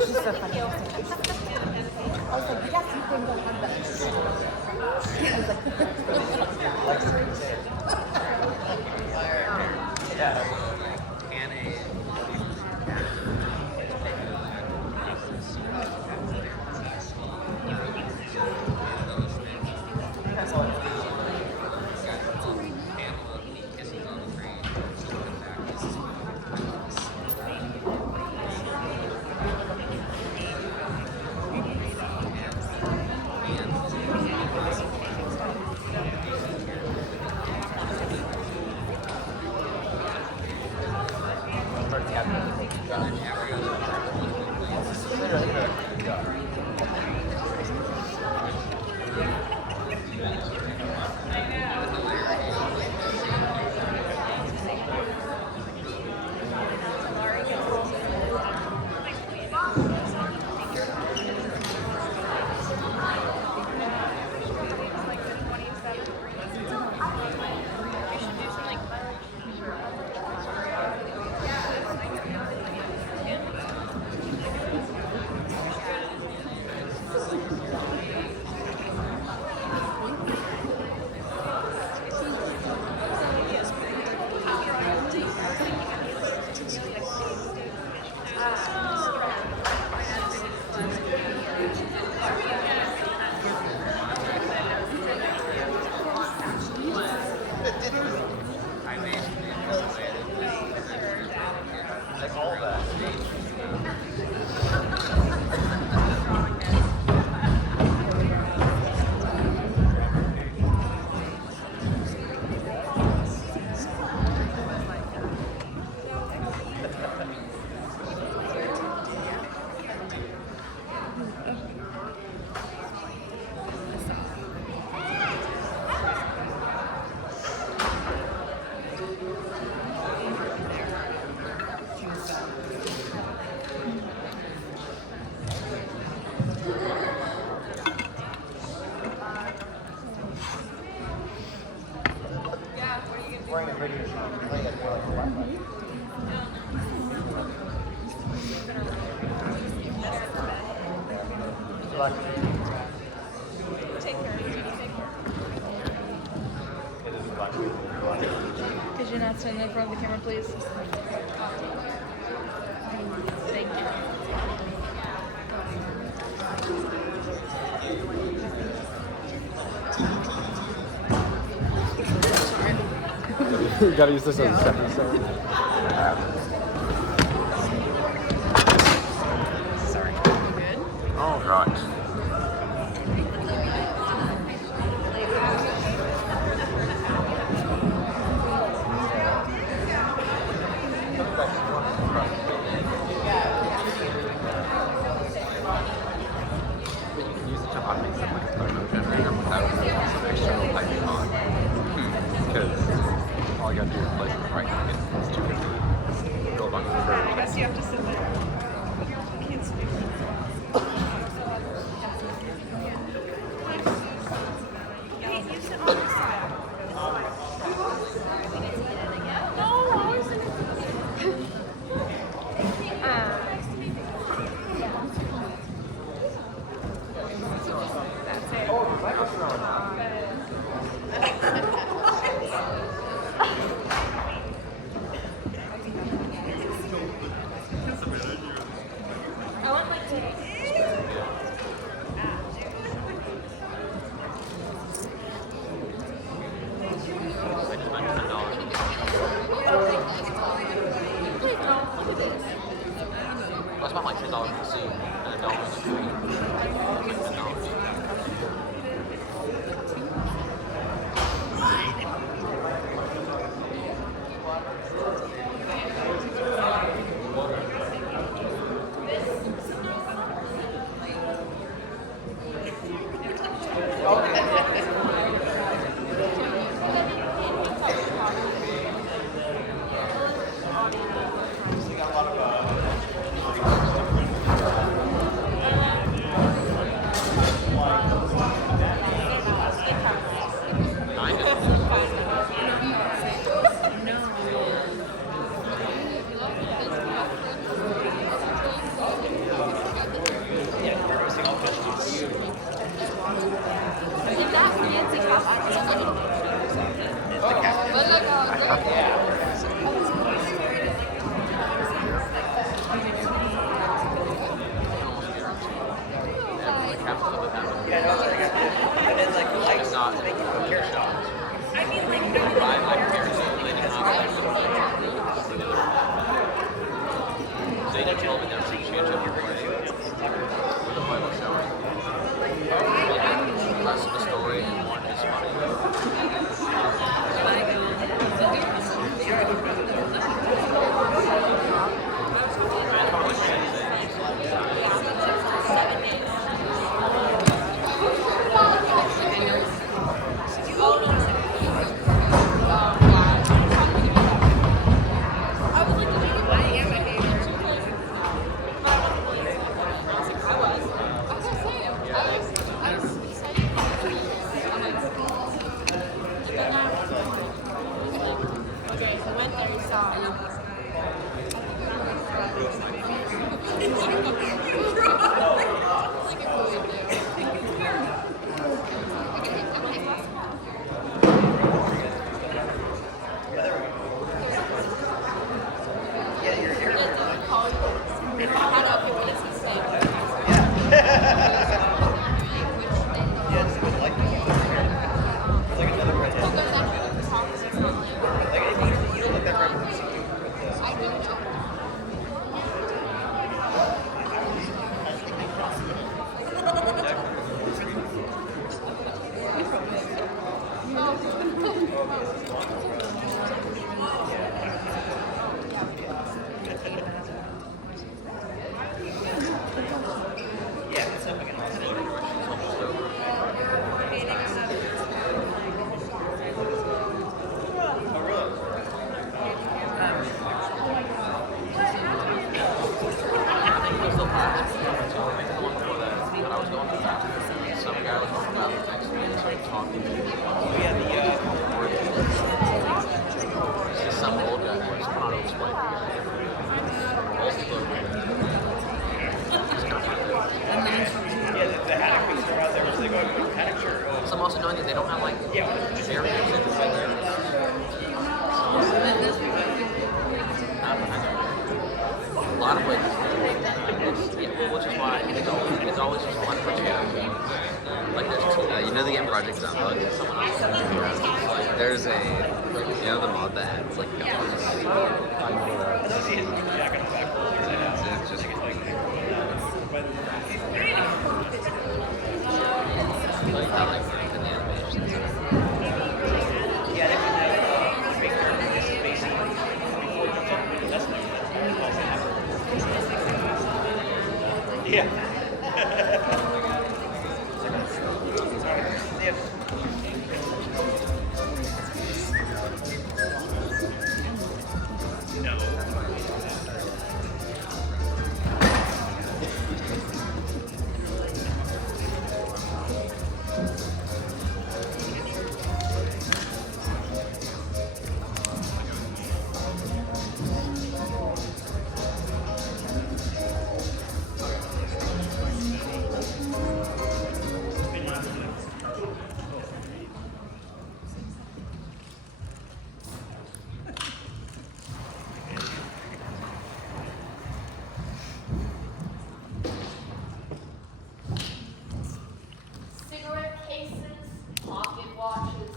She's so funny. I was like, yes, you can go have that. I was like, Yeah. wearing a radio show. Playing it more like a Wi-Fi. Good luck. Take care. Could you not stand in front of the camera, please? Thank you. You gotta use this as a stepping stone. Sorry. You good? All right. But you can use it to automate stuff like a photo generator without some external piping on. Because all you gotta do is place it right and it's 250. Go a bunch of I guess you have to sit there. Can't speak. Hey, you sit on this side. No, I was in That's it. Oh, the microphone. I want my tea. I spent like $10 to see and $1 to $10. Oh, yeah, some old guy was not old white guy. The haddock was still out there. Was they going to a haddock shirt? So I'm also knowing that they don't have like just areas in there. A lot of places. Yeah, which is why it's always just one person. Like there's two. You know the game Project Zone? There's a, you know the mod that adds like guns? It's just I like the animations. Yeah, they can make their basic before it comes up. That's nice. Yeah. Cigarette cases, pocket watches,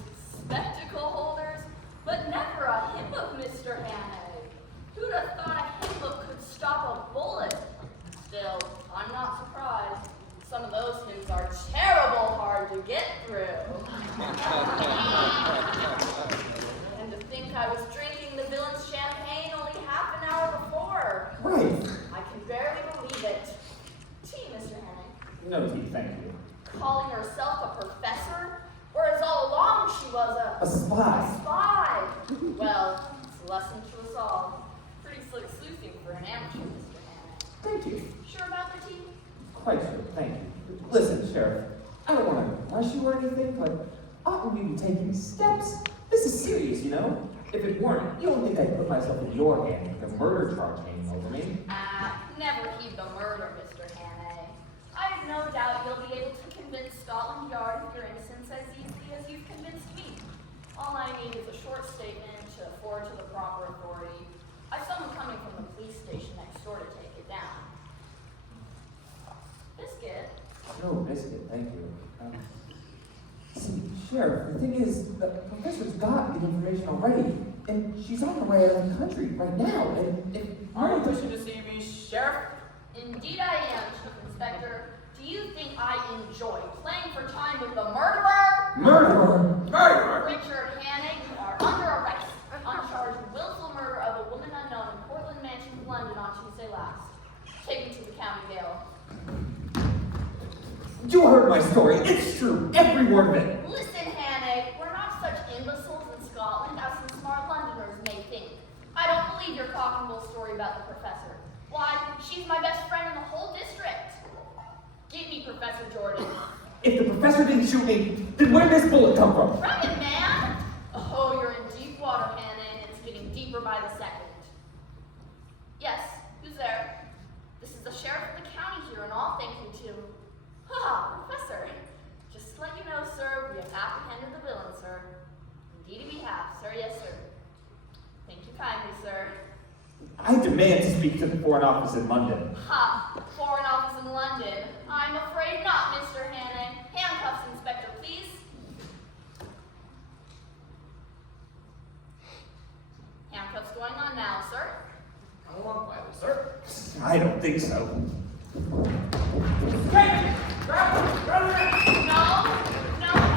spectacle holders, but never a hymn of Mr. Hannay. Who'd have thought a hymn book could stop a bullet? Still, I'm not surprised. Some of those hymns are terrible hard to get through. And to think I was drinking the villain's champagne only half an hour before. Right. I can barely believe it. Tea, Mr. Hannay. No tea, thank you. Calling herself a professor? Whereas all along she was A spy. a spy. Well, it's a lesson to us all. Pretty slick sleuthing for an amateur, Mr. Hannay. Thank you. Sure about the tea? Quite sure, thank you. Listen, Sheriff, I don't want to rush you or anything, but oughtn't we be taking steps? This is serious, you know? If it weren't, you don't think I'd put myself in your hand with a murder charge hanging over me? Never heed the murder, Mr. Hannay. I have no doubt you'll be able to convince Scotland Yard of your innocence as easily as you've convinced me. All I need is a short statement to forward to the proper authority. I've someone coming from the police station next door to take it down. Biscuit? No biscuit, thank you. See, Sheriff, the thing is, the professor's got the information already, and she's on her way out of the country right now, and if... Are you wishing to see me, Sheriff? Indeed I am, Chief Inspector. Do you think I enjoy playing for time with the murderer? Murderer! Murderer! Richard Hannay, you are under arrest on charge of willful murder of a woman unknown in Portland Mansion, London on Tuesday last. Taken to the county jail. You heard my story. It's true. Every word of it. Listen, Hannay, we're not such imbeciles in Scotland as some smart Londoners may think. I don't believe your cock and bull story about the professor. Why, she's my best friend in the whole district. Give me Professor Jordan. If the professor didn't shoot me, then where'd this bullet come from? From it, man! Oh, you're in deep water, Hannay, and it's getting deeper by the second. Yes, who's there? This is the sheriff of the county here, and all thank you to... Ah, Professor. Just to let you know, sir, we have apprehended the villain, sir. Indeed we have, sir. Yes, sir. Thank you kindly, sir. I demand to speak to the Foreign Office in London. Ha! Foreign Office in London. I'm afraid not, Mr. Hannay. Handcuffs, Inspector, please. Handcuffs going on now, sir. Come along, quietly, sir. I don't think so. No,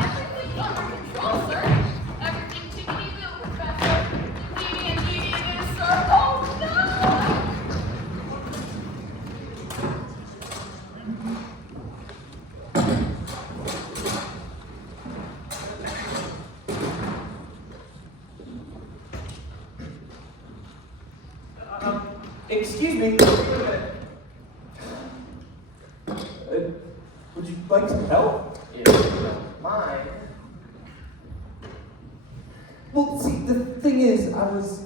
everything's under control, sir. Everything tickety-boo, Professor. Indeed it is, sir. Oh, no! Excuse me. Would you like some help? If you don't mind. Well, see, the thing is, I was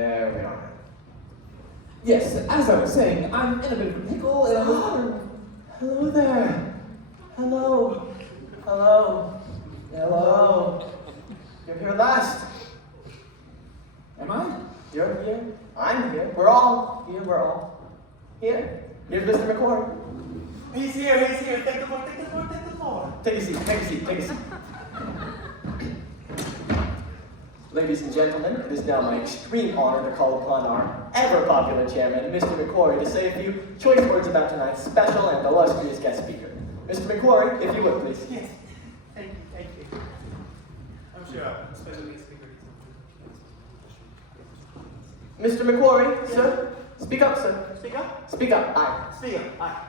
There we are. Yes, as I was saying, I'm in a bit of a pickle, and I was wondering... Hello there. Hello. Hello. Hello. You're here last. Am I? You're here. I'm here. We're all here. We're all here. Here's Mr. McCoy. He's here, he's here. Take the floor, take the floor, take the floor. Take a seat, take a seat, take a seat. Ladies and gentlemen, it is now my extreme honor to call upon our ever-popular chairman, Mr. McQuarrie, to say a few choice words about tonight's special and illustrious guest speaker. Mr. McQuarrie, if you would, please. Yes. Thank you, thank you. I'm sure our special guest speaker is Mr. McQuarrie, sir, speak up, sir. Speak up? Speak up, aye. Speak up, aye.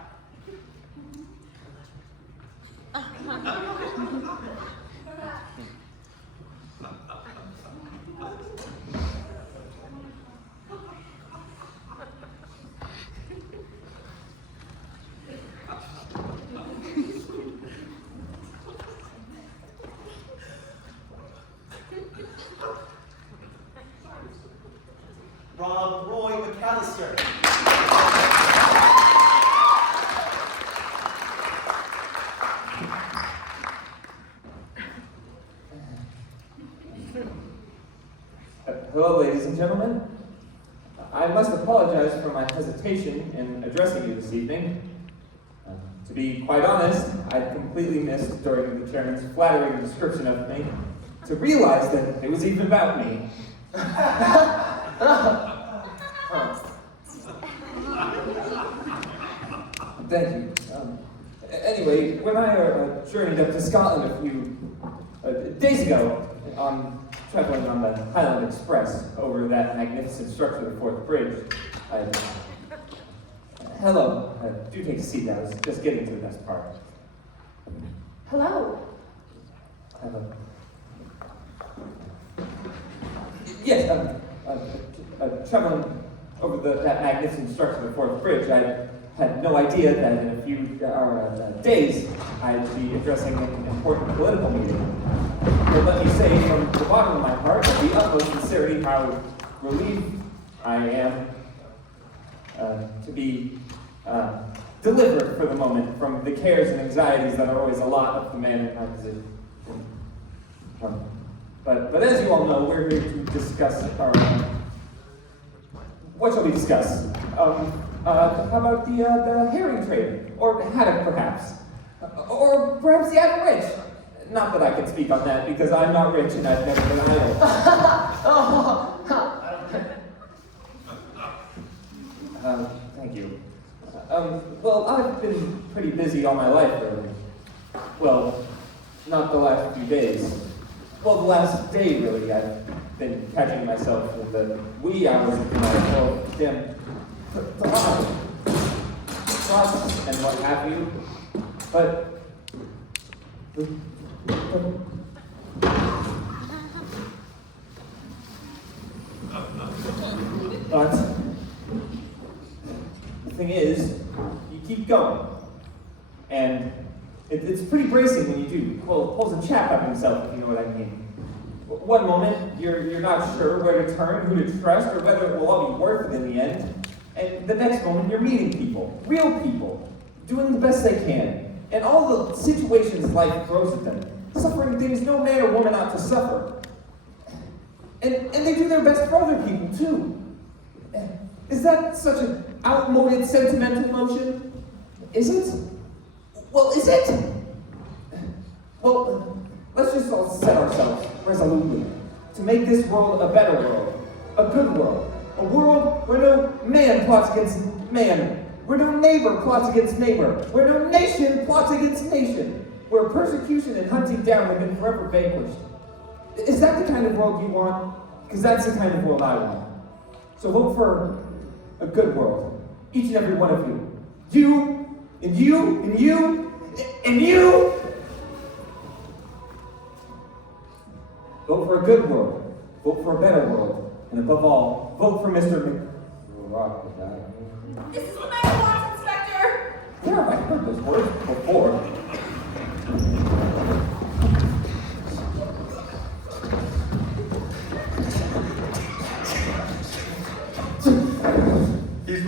Rob Roy McAllister. Hello, ladies and gentlemen. I must apologize for my hesitation in addressing you this evening. To be quite honest, I'd completely missed during the chairman's flattering description of me to realize that it was even about me. Thank you. Anyway, when I journeyed up to Scotland a few days ago, traveling on the Highland Express over that magnificent structure, the Fourth Bridge, hello, do take a seat now. I was just getting to the best part. Hello. Hello. Yes, traveling over that magnificent structure, the Fourth Bridge, I had no idea that in a few days I'd be addressing an important political meeting. But let me say from the bottom of my heart, with the utmost sincerity, how relieved I am to be delivered for the moment from the cares and anxieties that are always a lot of the man in my position. But as you all know, we're here to discuss our... what shall we discuss? How about the herring trade? Or haddock, perhaps? Or perhaps the idle rich? Not that I can speak on that, because I'm not rich and I've never been idle. Thank you. Well, I've been pretty busy all my life, really. Well, not the last few days. Well, the last day, really. I've been catching myself in the wee hours of the night. Well, dim thoughts and what have you. But the thing is, you keep going. And it's pretty bracing when you do. Pulls a chap out of himself, if you know what I mean. One moment, you're not sure where to turn, who to trust, or whether it will all be worth it in the end. And the next moment, you're meeting people, real people, doing the best they can. And all the situations life throws at them, suffering things no man or woman ought to suffer. And they do their best for other people, too. Is that such an outmoded, sentimental notion? Is it? Well, is it? Well, let's just all set ourselves resolutely to make this world a better world, a good world, a world where no man plots against man, where no neighbor plots against neighbor, where no nation plots against nation, where persecution and hunting down have been forever vanquished. Is that the kind of world you want? Because that's the kind of world I want. So vote for a good world, each and every one of you. You, and you, and you, and you! Vote for a good world. Vote for a better world. And above all, vote for Mr. This is the marijuana inspector! Where have I heard those words before?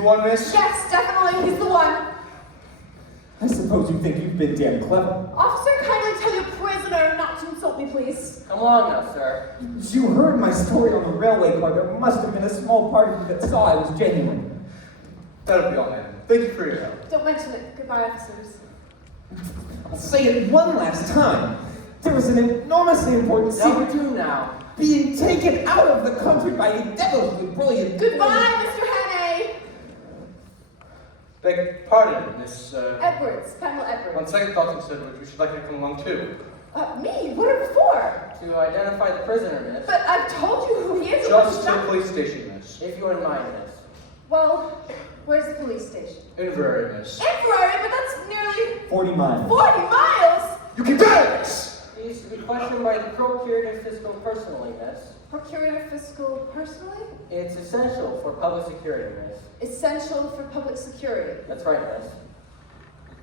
the one, miss? Yes, definitely, he's the one. I suppose you think you've been damn clever. Officer, kindly tell your prisoner not to insult me, please. Come along now, sir. You heard my story on the railway car. There must have been a small part of you that saw I was genuine. That'll be all, man. Thank you for your help. Don't mention it. Goodbye, officers. I'll say it one last time. There was an enormously important Number secret 2 now. being taken out of the country by a devilishly brilliant... Goodbye, Mr. Hannay. Beg pardon, Miss, Edwards, Pamela Edwards. On second thoughts, Miss Edwards, we should like you to come along too. Me? What for? To identify the prisoner, miss. But I've told you who he is. Just to the police station, miss. If you wouldn't mind, miss. Well, where's the police station? Inverary, miss. Inverary, but that's nearly 40 miles. 40 miles! You can do this! He is to be questioned by the procurator fiscal personally, miss. Procurator fiscal personally? It's essential for public security, miss. Essential for public security. That's right, miss.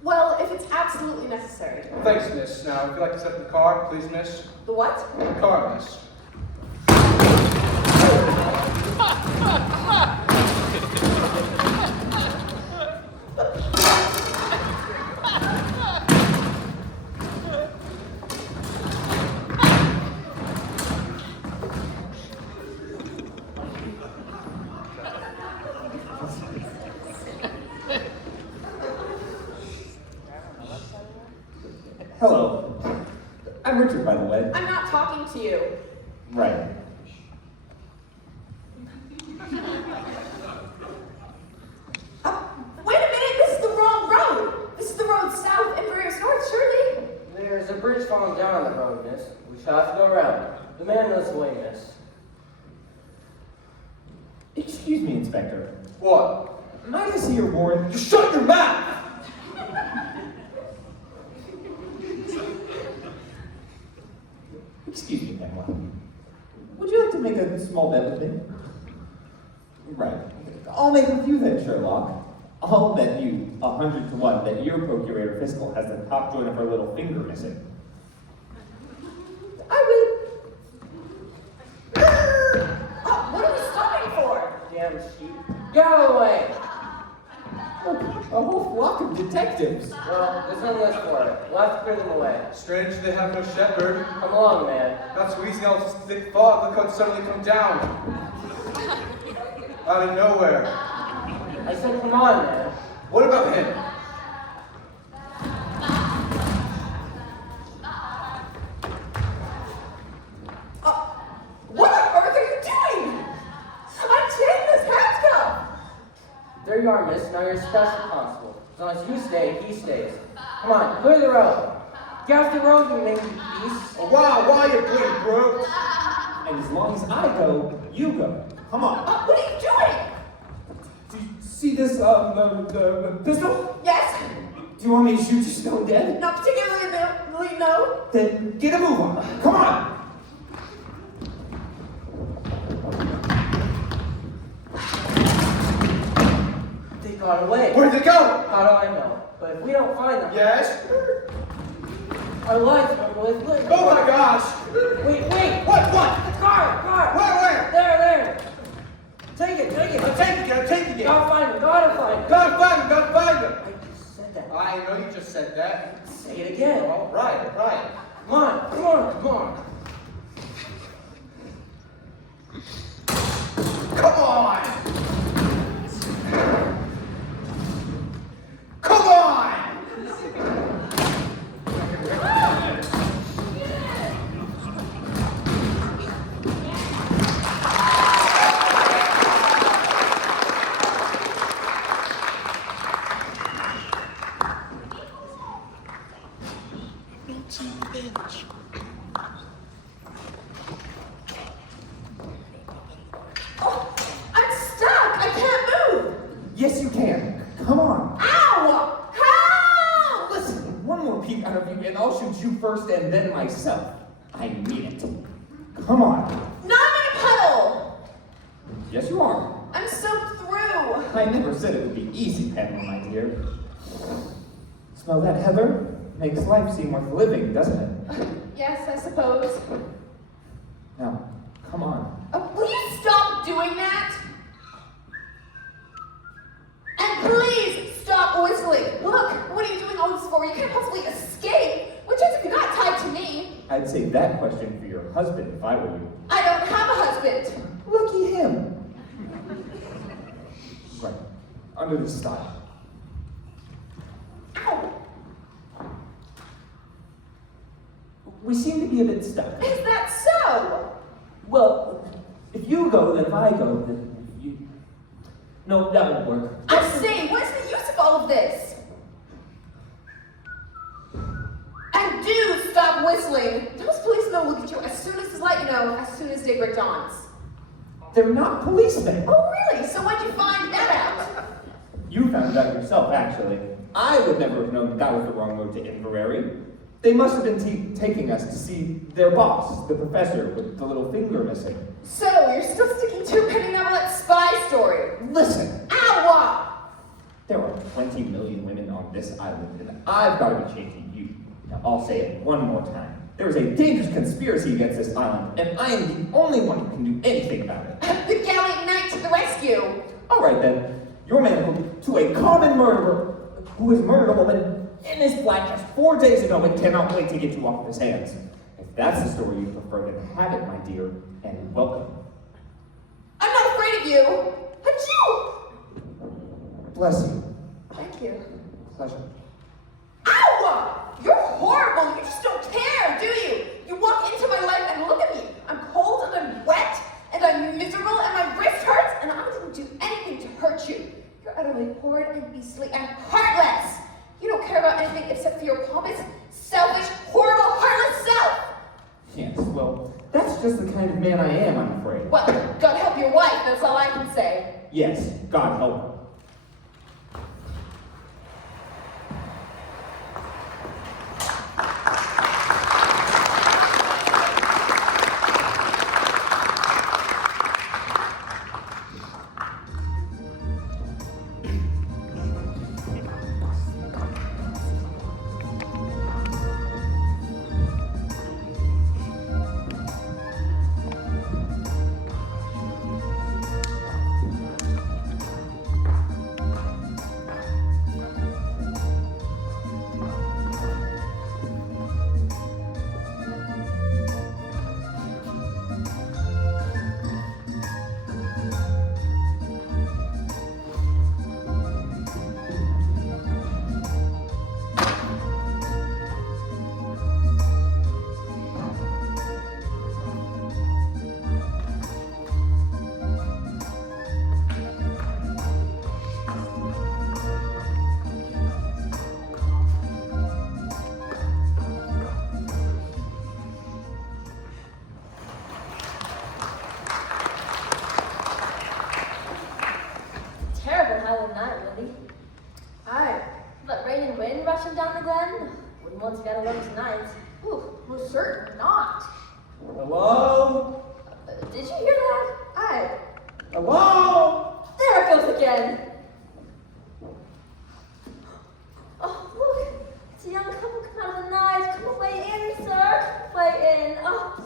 Well, if it's absolutely necessary. Thanks, miss. Now, if you'd like to step in the car, please, miss. The what? The car, miss. Hello. I'm Richard, by the way. I'm not talking to you. Right. Wait a minute, this is the wrong road. This is the road south and Barriers North, surely. There's a bridge falling down on the road, miss. We shall have to go around. The man knows the way, miss. Excuse me, Inspector. What? Might I see your warrant? You shut your mouth! Excuse me, Pamela. Would you like to make a small bet with me? Right. I'll make with you then, Sherlock. I'll bet you 100 to 1 that your procurator fiscal has the top joint of her little finger missing. I will. What are we stopping for? Damn sheep. Go away! A whole flock of detectives. Well, there's nothing else for it. We'll have to clear them away. Strange they have no shepherd. Come along, man. Not so easy, all this thick fog. Look how it suddenly come down. Out of nowhere. I said, come on, man. What about him? What on earth are you doing? Unchain this handcuff! There you are, miss. Now you're a special constable. As long as you stay, he stays. Come on, clear the road. Get off the road, you mangy beast. Oh, wow, why you bleeding, bro? And as long as I go, you go. Come on. What are you doing? Do you see this, the pistol? Yes? Do you want me to shoot you stone dead? Not particularly, no. Then get a move on. Come on. They got away. Where'd they go? How do I know? But if we don't find them, Yes? our lives are worth living. Oh my gosh! Wait! What? The car! Where? There! Take it! I'm taking it. Gotta find him! Gotta find him. I just said that. I know you just said that. Say it again. All right. Come on! Come on! Come on! Oh, I'm stuck. I can't move. Yes, you can. Come on. Ow! Help! Listen, one more peek out of you and I'll shoot you first and then myself. I mean it. Come on. Now I'm in a puddle. Yes, you are. I'm soaked through. I never said it would be easy, Pamela, my dear. Smell that heather? Makes life seem worth living, doesn't it? Yes, I suppose. Now, come on. Will you stop doing that? for? You can't possibly escape. What chance have you got tied to me? I'd save that question for your husband if I were you. I don't have a husband. Lucky him. Right. Under this style. Ow. We seem to be a bit stuck. Is that so? Well, if you go, then if I go, then you... No, that won't work. I say, what's the use of all of this? And do stop whistling. Those policemen will get you as soon as as soon as daybreak dawns. They're not policemen. Oh, really? So when'd you find that out? You found it out yourself, actually. I would never have known that was the wrong road to Inverary. They must have been taking us to see their boss, the professor with the little finger missing. So, you're still sticking to your penny novelette spy story? Listen! Ow! There are 20 million women on this island, and I've got to be chasing you. Now, I'll say it one more time. There is a dangerous conspiracy against this island, and I am the only one who can do anything about it. The gallant knight to the rescue! All right, then. Your man to a common murderer who has murdered a woman in his flat just 4 days ago and cannot wait to get you off his hands. If that's the story you prefer, then have it, my dear, and welcome. I'm not afraid of you! Achoo! Bless you. Thank you. Pleasure. Ow! You're horrible! You just don't care, do you? You walk into my life and look at me. I'm cold and I'm wet and I'm miserable and my wrist hurts and I didn't do anything to hurt you. You're utterly horrid and beastly and heartless. You don't care about anything except for your pompous, selfish, horrible, heartless self. Yes, well, that's just the kind of man I am, I'm afraid. Well, God help your wife, that's all I can say. Yes, God help her. Terrible Highland night, really. Aye. But rain and wind rushing down the glen? Wouldn't want to get alone tonight. Ooh, most certainly not. Hello? Did you hear that? Aye. Hello? There it goes again. Oh, look. It's a young couple come out of the night. Come away in, sir. Come away in. Oh.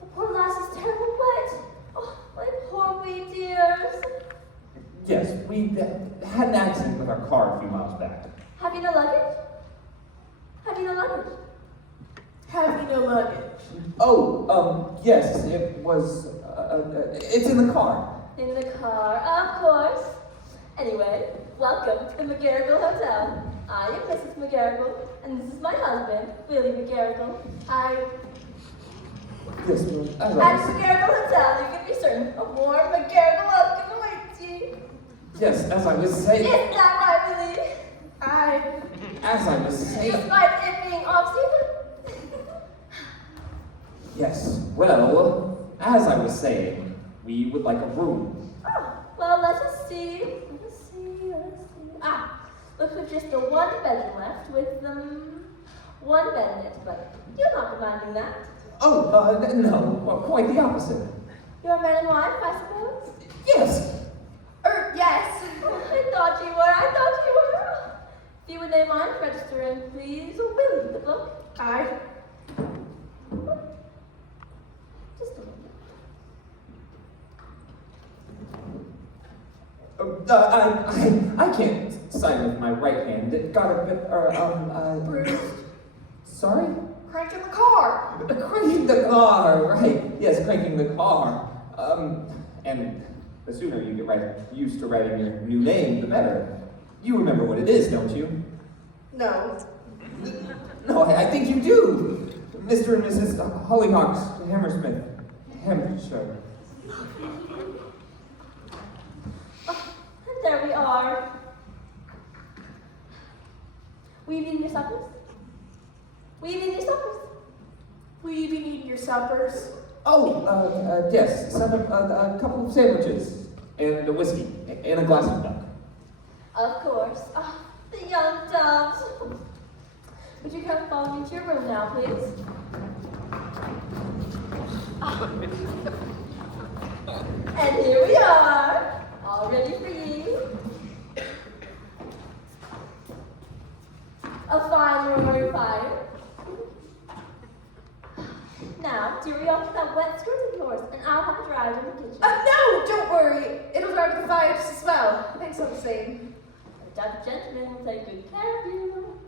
The poor lass is terrible wet. Oh, my poor wee dears. Yes, we had an accident with our car a few miles back. Have you no luggage? Have you no luggage? Have you no luggage? Oh, yes, it was, it's in the car. In the car, of course. Anyway, welcome to the McGarrigle Hotel. I am Mrs. McGarrigle, and this is my husband, Willie McGarrigle. Yes, well, as At I the was, McGarrigle Hotel, you can be certain a warm McGarrigle welcome awaits you. yes, as I was saying, Isn't that right, Willie? as I was saying, Despite it being off-season. yes, well, as I was saying, we would like a room. Oh, well, let us see. Looks like just the one bedroom left with one bed in it, but you're not demanding that. Oh, no, well, quite the opposite. You're a man and wife, I suppose? Yes. Yes. I thought you were. If you would name mind registering, please. Oh, Willie, the book. Aye. Just a minute. I can't side with my right hand. It got a bit, Bruised. Sorry? Cranking the car. Cranking the car, right. Yes, cranking the car. And the sooner you get used to writing your new name, the better. You remember what it is, don't you? No. No, I think you do. Mr. and Mrs. Hollyhocks, Hammersmith, Hampshire. And there we are. Will you be eating your suppers? Will you be eating your suppers? Will you be eating your suppers? Oh, yes, a couple of sandwiches, and a whiskey, and a glass of milk. Of course. Oh, the young doves. Would you come follow me to your room now, please? And here we are, all ready for you. A fine roaring fire. Now, do off with that wet skirt of yours, and I'll have it dried in the kitchen. No, don't worry. It'll dry with the fire just as well. Thanks all the same. That gentleman will take good care of you.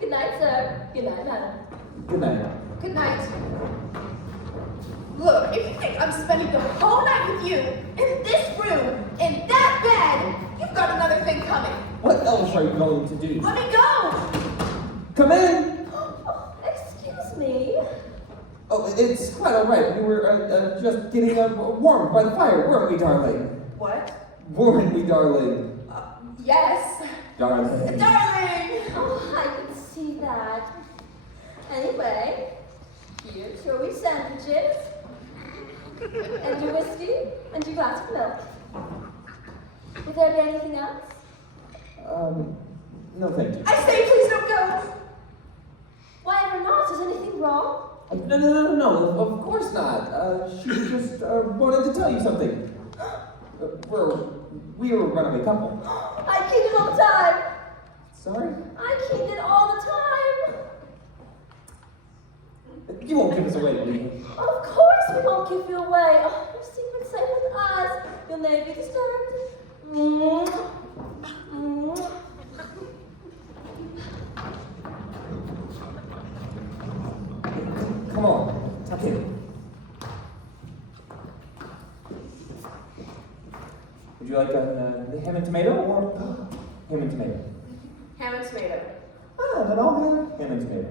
Good night, sir. Good night, madam. Good night. Good night. Look, if you think I'm spending the whole night with you, in this room, in that bed, you've got another thing coming. What else are you going to do? Let me go! Come in! Oh, excuse me. Oh, it's quite all right. We were just getting warm by the fire, weren't we, darling? What? Weren't we, darling? Yes. Darling. Darling! Oh, I can see that. Anyway, here's your wee sandwiches, and your whiskey, and your glass of milk. Would there be anything else? No thank you. I say please don't go! Why ever not? Is anything wrong? No, of course not. She just wanted to tell you something. We were a runaway couple. I keep it all the time. Sorry? I keep it all the time. You won't give us away, will you? Of course we won't give you away. Oh, your secret's safe with us. You'll never be disturbed. Come on, tuck in. Would you like the ham and tomato or ham and tomato? Ham and tomato. Ah, then I'll have ham and tomato.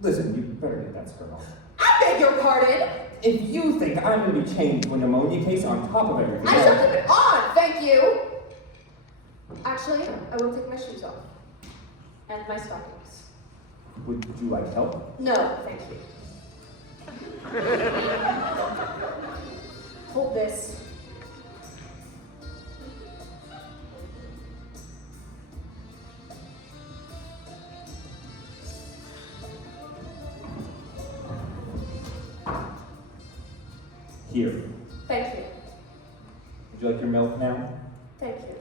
Listen, you better get that skirt off. I beg your pardon. If you think I'm going to be chained to a pneumonia case on top of everything I shall keep it on, thank you. Actually, I will take my shoes off. And my stockings. Would you like help? No, thank you. Hold this. Here. Thank you. Would you like your milk now? Thank you.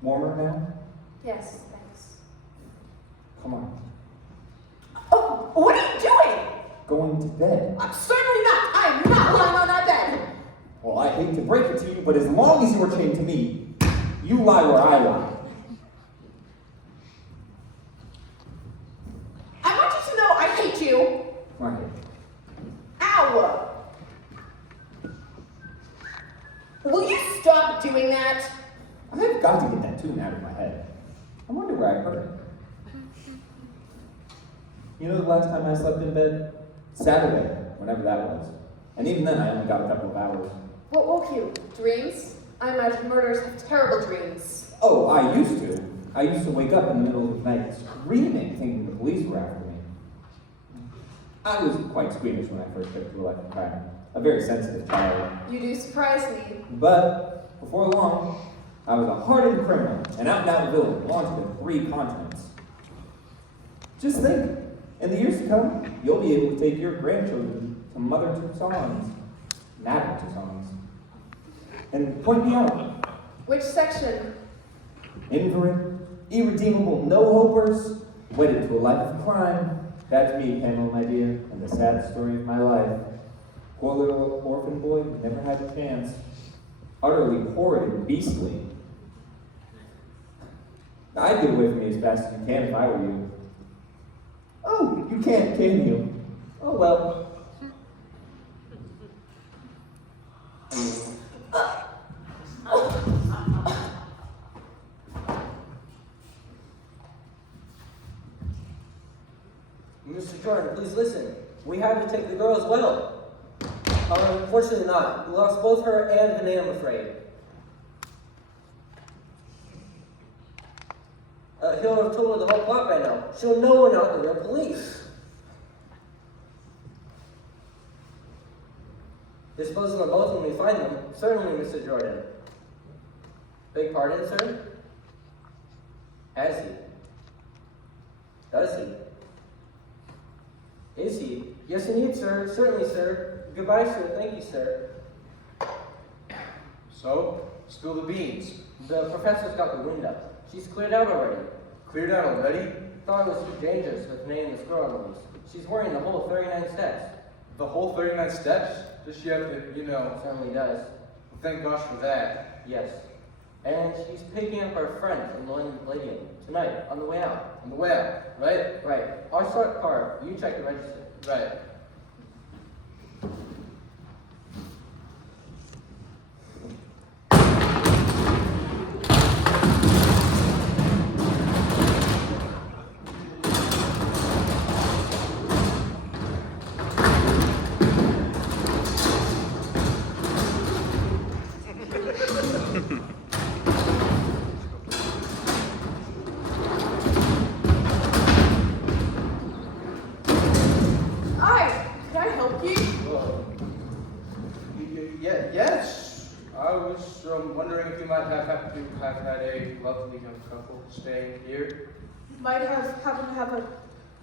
Warmer now? Yes, thanks. Come on. Oh, what are you doing? Going to bed. I'm certainly not. I am not lying on that bed. Well, I hate to break it to you, but as long as you are chained to me, you lie where I lie. I want you to know I hate you. Right. Ow! Will you stop doing that? I've got to get that tune out of my head. I wonder where I heard it. You know the last time I slept in bed? Saturday, whenever that was. And even then I only got a couple of hours. What woke you? Dreams? I imagine murderers have terrible dreams. Oh, I used to. I used to wake up in the middle of the night screaming, thinking the police were after me. I was quite squeamish when I first took to a life of crime. A very sensitive child. You do surprise me. But before long, I was a hardened criminal, an out-and-out villain, wanted in 3 continents. Just think, in the years to come, you'll be able to take your grandchildren to Mother Tussauds, Madame Tussauds, and point me out. Which section? Invalid, irredeemable no-hopers, wedded to a life of crime, That's me, Pamela, my dear, and the sad story of my life. Poor little orphan boy who never had a chance. Utterly horrid and beastly. I'd get away from you as fast as you can if I were you. Oh, you can't, can you? Oh well. Mr. Jordan, please listen. We had to take the girl as well. Unfortunately not. We lost both her and Hannah, I'm afraid. He'll have told her the whole plot by now. She'll know we're not the real police. Disposing of both when we find them, certainly, Mr. Jordan. Beg pardon, sir? Has he? Does he? Is he? Yes, indeed, sir. Certainly, sir. Goodbye, sir. Thank you, sir. So, spill the beans. The professor's got the wind up. She's cleared out already. Cleared out already? Thought it was too dangerous with May and this girl on the loose. She's wearing the whole 39 steps. The whole 39 steps? Does she have to, Certainly does. Thank gosh for that. Yes. And she's picking up our friend from the London Palladium tonight, on the way out. On the way out, right? Right. Our short car. You check the register. Right. Yes. I was wondering if you might have happened to have had a lovely young couple staying here. Might have happened to have a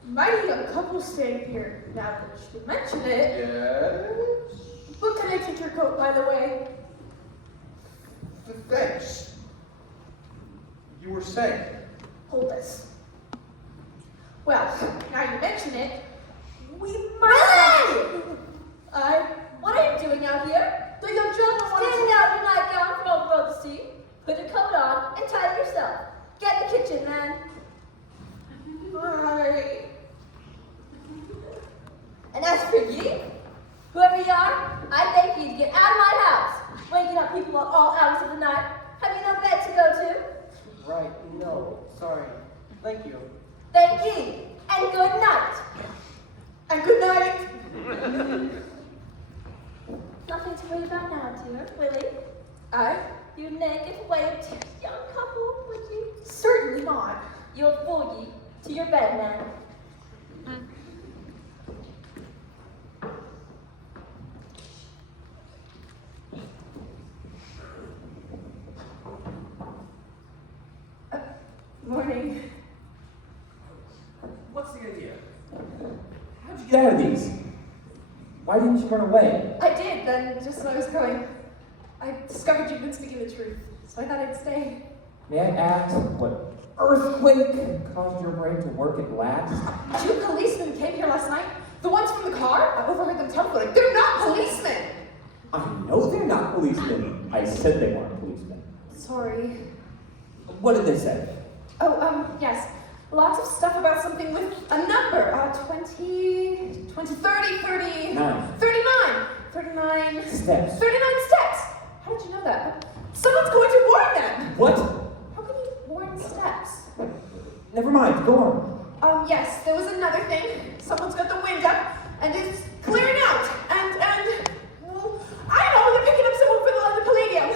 mighty young couple staying here. Now that you mention it. Yes. But can I take your coat, by the way? Thanks. You were saying? Hold this. Well, now you mention it, we might. What are you doing out here? The young gentleman Standing out in your nightgown for all the world to see. Put your coat on and tie it yourself. Get in the kitchen, man. And as for ye, whoever you are, I beg you to get out of my house. Waking up people at all hours of the night. Have you no bed to go to? Right. No. Sorry. Thank you. Thank ye, and good night. And good night. Nothing to worry about now, dear, Willie. You naked, white, young couple, would you? Certainly not. You'll fool ye to your bed, man. Morning. What's the idea? How'd you get out of these? Why didn't you run away? I did, then just as I was going, I discovered you'd been speaking the truth, so I thought I'd stay. May I ask what earthquake caused your brain to work at last? 2 policemen came here last night. The ones from the car, I overheard them telephoning. They're not policemen! I know they're not policemen. I said they weren't policemen. Sorry. What did they say? Oh, yes. Lots of stuff about something with a number. 20, 30, 30... 9. 39. 39... Steps. 39 steps! How did you know that? Someone's going to warn them! What? How can you warn steps? Never mind, go on. Yes, there was another thing. Someone's got the wind up, and it's clearing out. And, well, I know, they're picking up someone for the London Palladium.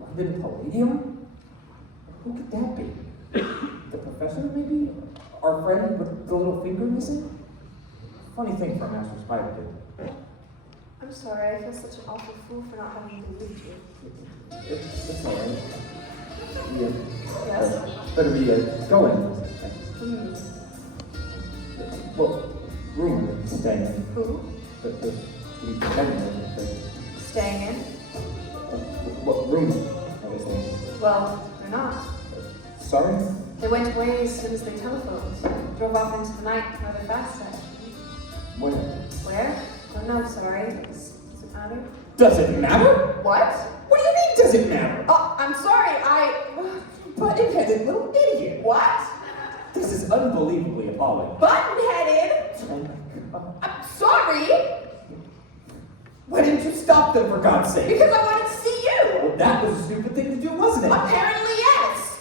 London Palladium? Who could that be? The professor, maybe? Our friend with the little finger missing? Funny thing for a master spider to do. I'm sorry, I feel such an awful fool for not having believed you. It's alright. Yeah. Yes? Better be going. Hmm. Well, rumor staying in. Who? The Staying in? What rumor? I was thinking. Well, they're not. Sorry? They went away as soon as they telephoned. Drove off into the night rather fast set. Where? Where? Don't know, sorry. Does it matter? Does it matter? What? What do you mean, does it matter? Oh, I'm sorry, Button-headed little idiot. What? This is unbelievably appalling. Button-headed? Oh my God. I'm sorry, Why didn't you stop them, for God's sake? because I wanted to see you. Well, that was a stupid thing to do, wasn't it? Apparently, yes.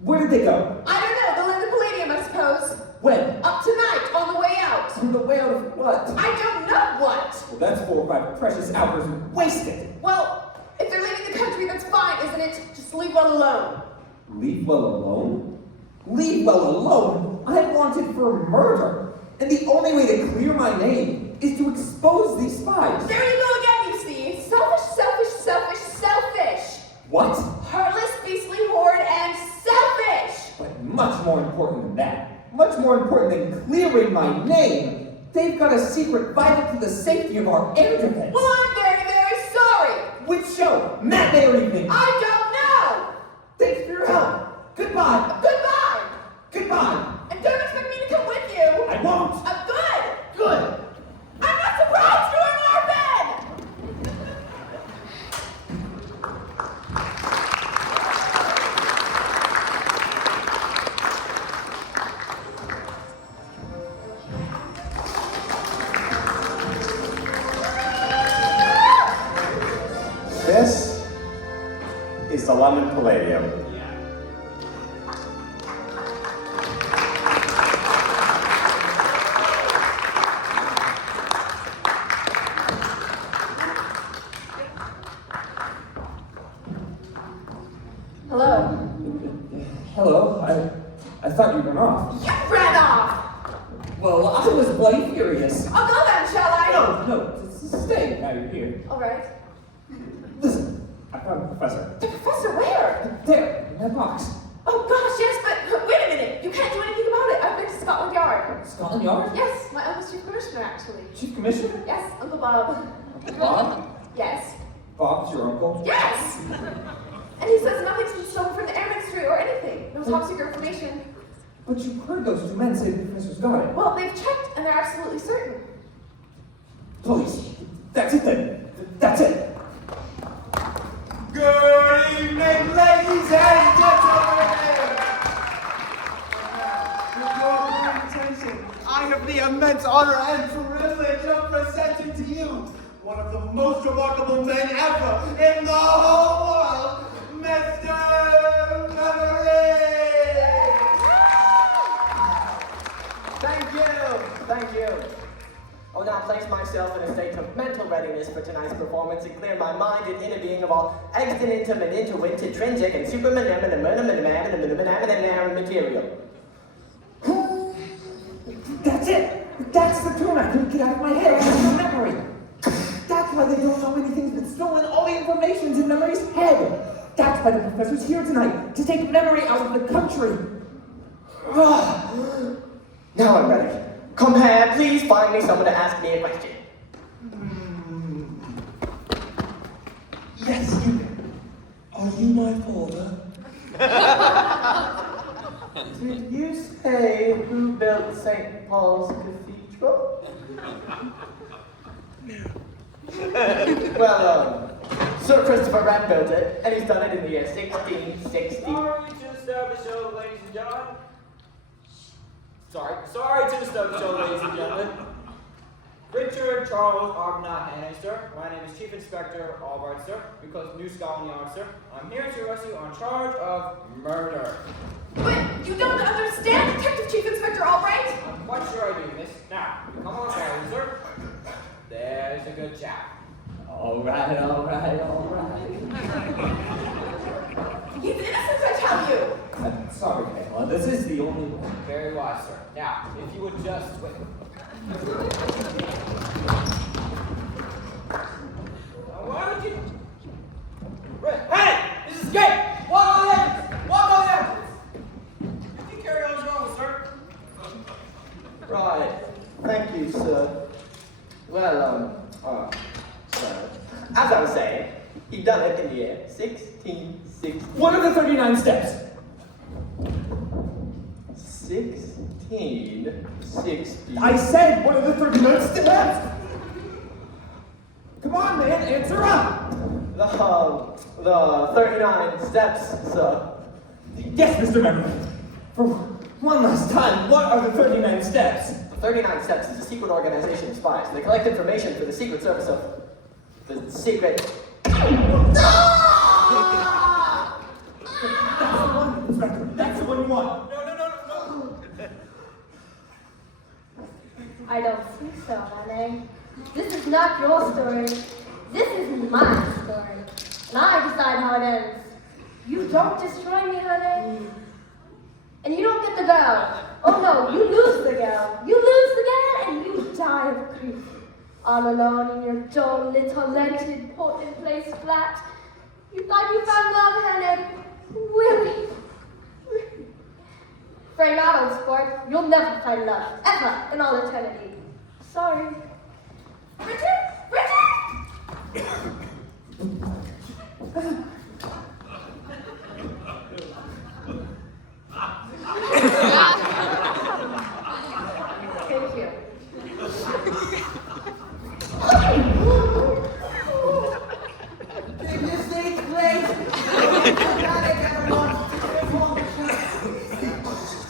Where did they go? I don't know, they'll in the Palladium, I suppose. When? Up tonight, on the way out. On the way out of what? I don't know what. Well, that's 4 or 5 precious hours wasted. Well, if they're leaving the country, that's fine, isn't it? Just leave one alone. Leave well alone? Leave well alone? I'm wanted for murder. And the only way to clear my name is to expose these spies. There you go again, you see. Selfish, selfish, selfish, selfish. What? Heartless, beastly horde, and selfish. But much more important than that, much more important than clearing my name, they've got a secret vital to the safety of our air defense. Well, I'm very, very sorry. Which show? Matinee or evening? I don't know. Thanks for your help. Goodbye. Goodbye. Goodbye. And don't expect me to come with you. I won't. Good. Good. I'm not surprised you're an orphan. This is the London Palladium. Hello. Hello. I thought you were off. You ran off. Well, I was bloody furious. I'll go then, shall I? No, stay now you're here. All right. Listen, I found a professor. The professor where? There, in that box. Oh gosh, yes, but wait a minute. You can't do anything about it. I've been to Scotland Yard. Scotland Yard? Yes, my uncle's chief commissioner, actually. Chief Commissioner? Yes, Uncle Bob. Bob? Yes. Bob's your uncle? Yes! And he says nothing's been stolen from the air ministry or anything. No top secret information. But you heard those 2 men say the professor's got it. Well, they've checked and they're absolutely certain. Police. That's it then. That's it. Good evening, ladies and gentlemen! With your kind attention, I have the immense honor and privilege of presenting to you one of the most remarkable men ever in the whole world, Mr. Memory! Thank you. I will now place myself in a state of mental readiness for tonight's performance and clear my mind and inner being of all extant, interwint, intrinsic, and material. That's it. That's the tune I couldn't get out of my head. I have no memory. That's why they don't know anything's been stolen. All the information's in Memory's head. That's why the professor's here tonight, to take Memory out of the country. Now I'm ready. Compare, please find me someone to ask me a question. Yes, you. Are you my father? Did you say who built St. Paul's Cathedral? Well, Sir Christopher Wren built it, and he's done it in the year 1660. Sorry to disturb the show, ladies and gentlemen. Sorry to disturb the show, ladies and gentlemen. Richard Charles Arbuthnot Hannester. My name is Chief Inspector Albright, sir. We call it New Scotland Yard, sir. I'm here to arrest you on charge of murder. But you don't understand, Detective Chief Inspector Albright. I'm quite sure I do, miss. Now, come on forward, sir. There's a good chap. All right. He's innocent, I tell you. I'm sorry, Pamela. This is the only one. Very wise, sir. Now, if you would just wait. Why would you? Hey! This is gay! Walk on the entrance! Walk on the entrance! You can carry on as normal, sir. Right. Thank you, sir. Well, as I was saying, he done it in the year 1660. What are the 39 steps? 1660. I said, what are the 39 steps? Come on, man, answer up! The 39 steps, sir. Yes, Mr. Memory. For one last time, what are the 39 steps? The 39 Steps is a secret organization of spies. They collect information for the Secret Service of the secret. That's the one you want. No. I don't think so, honey. This is not your story. This is my story. And I decide how it ends. You don't destroy me, honey. And you don't get the girl. Oh no, you lose the girl. You lose the girl and you die of grief. All alone in your dull little rented Portland Place flat. You thought you found love, honey. Really? Frame out, old sport. You'll never find love, ever, in all eternity. Sorry. Richard? Thank you. Take your seats, please.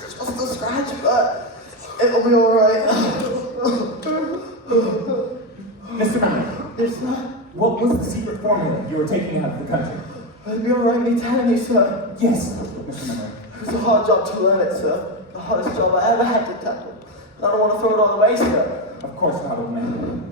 Just a scratch, but it'll be alright. Mr. Memory, Yes, sir. what was the secret formula you were taking out of the country? It'll be alright me telling you, sir. Yes, Mr. Memory. It was a hard job to learn it, sir. The hardest job I ever had to tackle. I don't want to throw it all away, sir. Of course not, old man.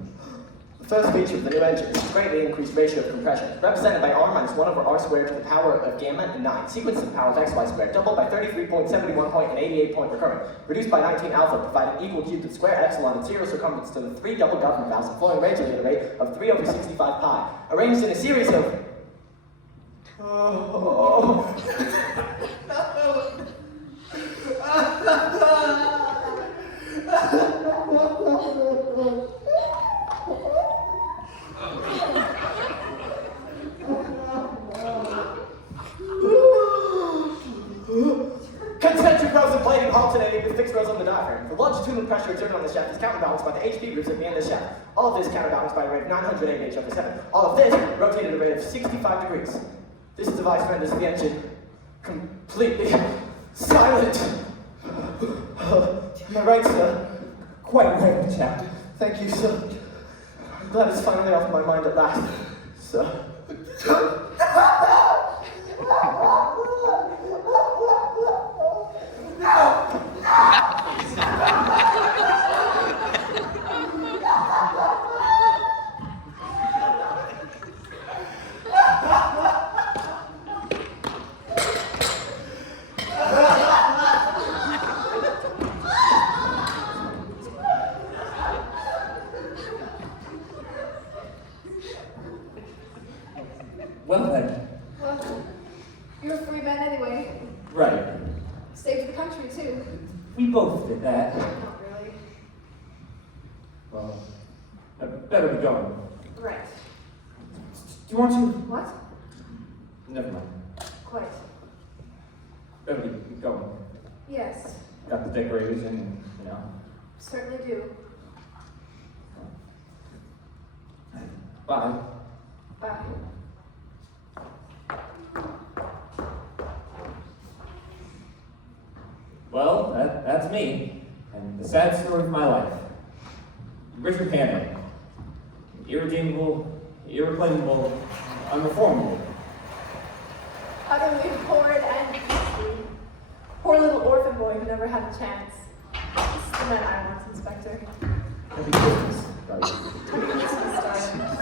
The first feature of the new engine is a greatly increased ratio of compression, represented by r minus 1 over r squared to the power of gamma and 9, sequence to the power of xy squared, doubled by 33.71 point and 88 point recurrent, reduced by 19 alpha, providing equal cube to the square epsilon and 0 circumference to the 3 double government valves, and flowing radially at a rate of 3 over 65 pi, arranged in a series of... Concentric rows of plating alternating with fixed rows on the diaphragm. The longitudinal pressure exerted on the shaft is counterbalanced by the HP groups at the end of the shaft. All of this counterbalanced by a rate of 900 AH over 7. All of this rotated at a rate of 65 degrees. This device renders the engine completely silent. Am I right, sir? Quite right, chap. Thank you, sir. I'm glad it's finally off my mind at last, sir. Well then, Well, you're a free man anyway. right. Saved the country, too. We both did that. Not really. Well, I'd better be going. Right. Do you want to? What? Never mind. Quite. Better be going. Yes, Got the decoration, you know. certainly do. Bye. Bye. Well, that's me, and the sad story of my life. Richard Hannon. Irredeemable, irreclaimable, unreformable. Utterly horrid and beastly. Poor little orphan boy who never had a chance. This is the man I want, Inspector. Happy Christmas, darling. Happy Christmas, darling.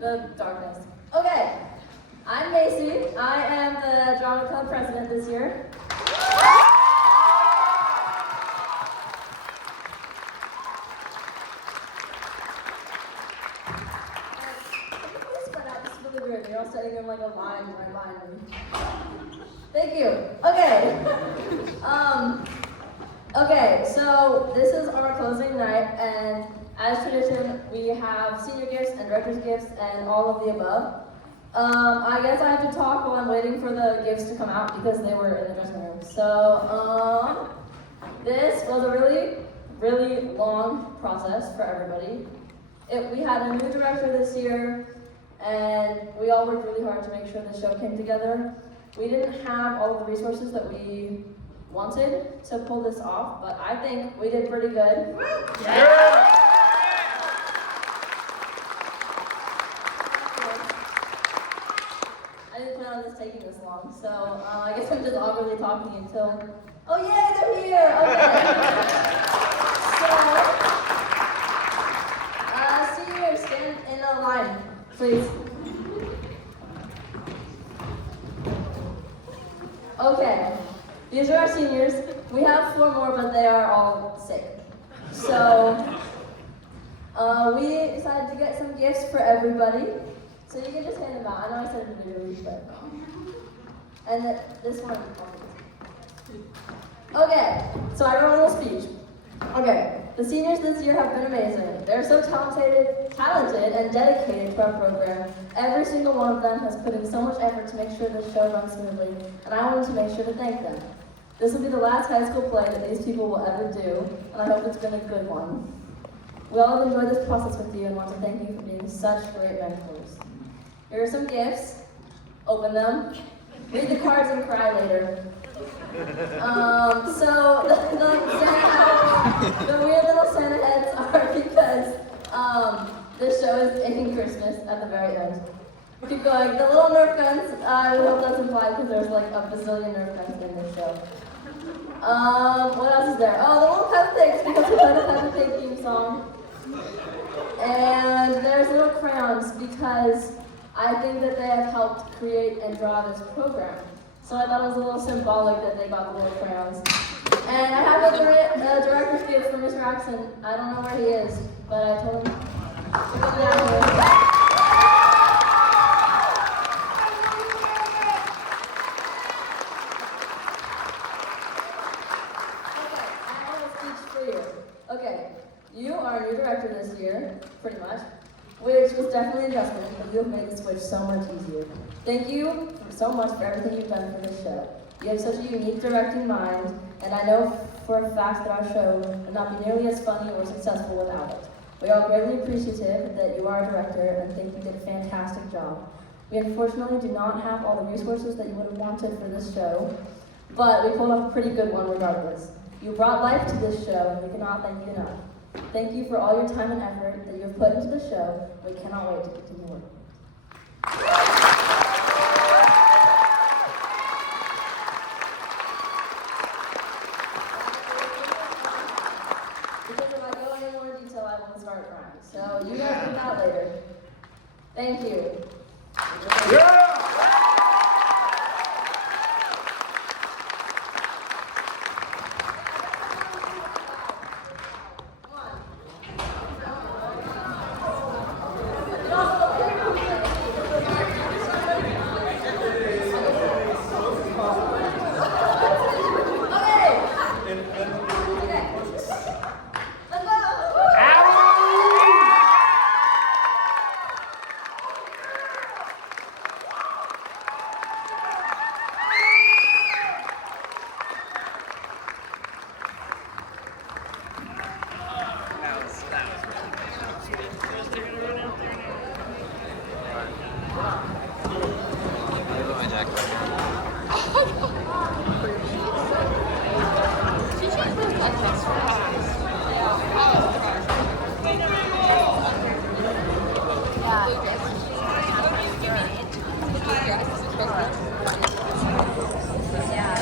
The darkness. Okay, I'm Macy. I am the drama club president this year. Spread out. This is really weird. They're all standing in like a line right behind me. Thank you. Okay. Okay, so this is our closing night, and as tradition, we have senior gifts and director's gifts and all of the above. I guess I have to talk while I'm waiting for the gifts to come out because they were in the dressing room. So, this was a really, really long process for everybody. We had a new director this year, and we all worked really hard to make sure the show came together. We didn't have all of the resources that we wanted to pull this off, but I think we did pretty good. Yeah. I didn't plan on this taking this long, so I guess I'm just awkwardly talking until, oh yay, they're here, okay. So, seniors, stand in a line, please. Okay, these are our seniors. We have 4 more, but they are all sick. So, we decided to get some gifts for everybody. So you can just hand them out. I know I said it individually, but... And this one. Okay, so I wrote a little speech. Okay, the seniors this year have been amazing. They're so talented and dedicated to our program. Every single one of them has put in so much effort to make sure this show runs smoothly, and I wanted to make sure to thank them. This will be the last high school play that these people will ever do, and I hope it's been a good one. We all have enjoyed this process with you and want to thank you for being such great mentors. Here are some gifts. Open them. Read the cards and cry later. So the weird little Santa heads are because this show is ending Christmas at the very end. Keep going. The little Nerf guns, I hope that's implied because there's like a bazillion Nerf guns in this show. What else is there? Oh, the little Peppa Pigs because we played a Peppa Pig theme song. And there's little crayons because I think that they have helped create and draw this program. So I thought it was a little symbolic that they got the little crayons. And I have a director's gift for Mr. Axon. I don't know where he is, but I told him to come down here. Okay, I have a speech for you. Okay, you are a new director this year, pretty much. Which was definitely an adjustment, but you have made the switch so much easier. Thank you so much for everything you've done for this show. You have such a unique directing mind, and I know for a fact that our show would not be nearly as funny or successful without it. We are greatly appreciative that you are a director and think you did a fantastic job. We unfortunately do not have all the resources that you would have wanted for this show, but we pulled off a pretty good one regardless. You brought life to this show, and we cannot thank you enough. Thank you for all your time and effort that you have put into the show. We cannot wait to continue working. Because if I go into more detail, I will start crying. So you guys do that later. Thank you. Yeah! Yeah.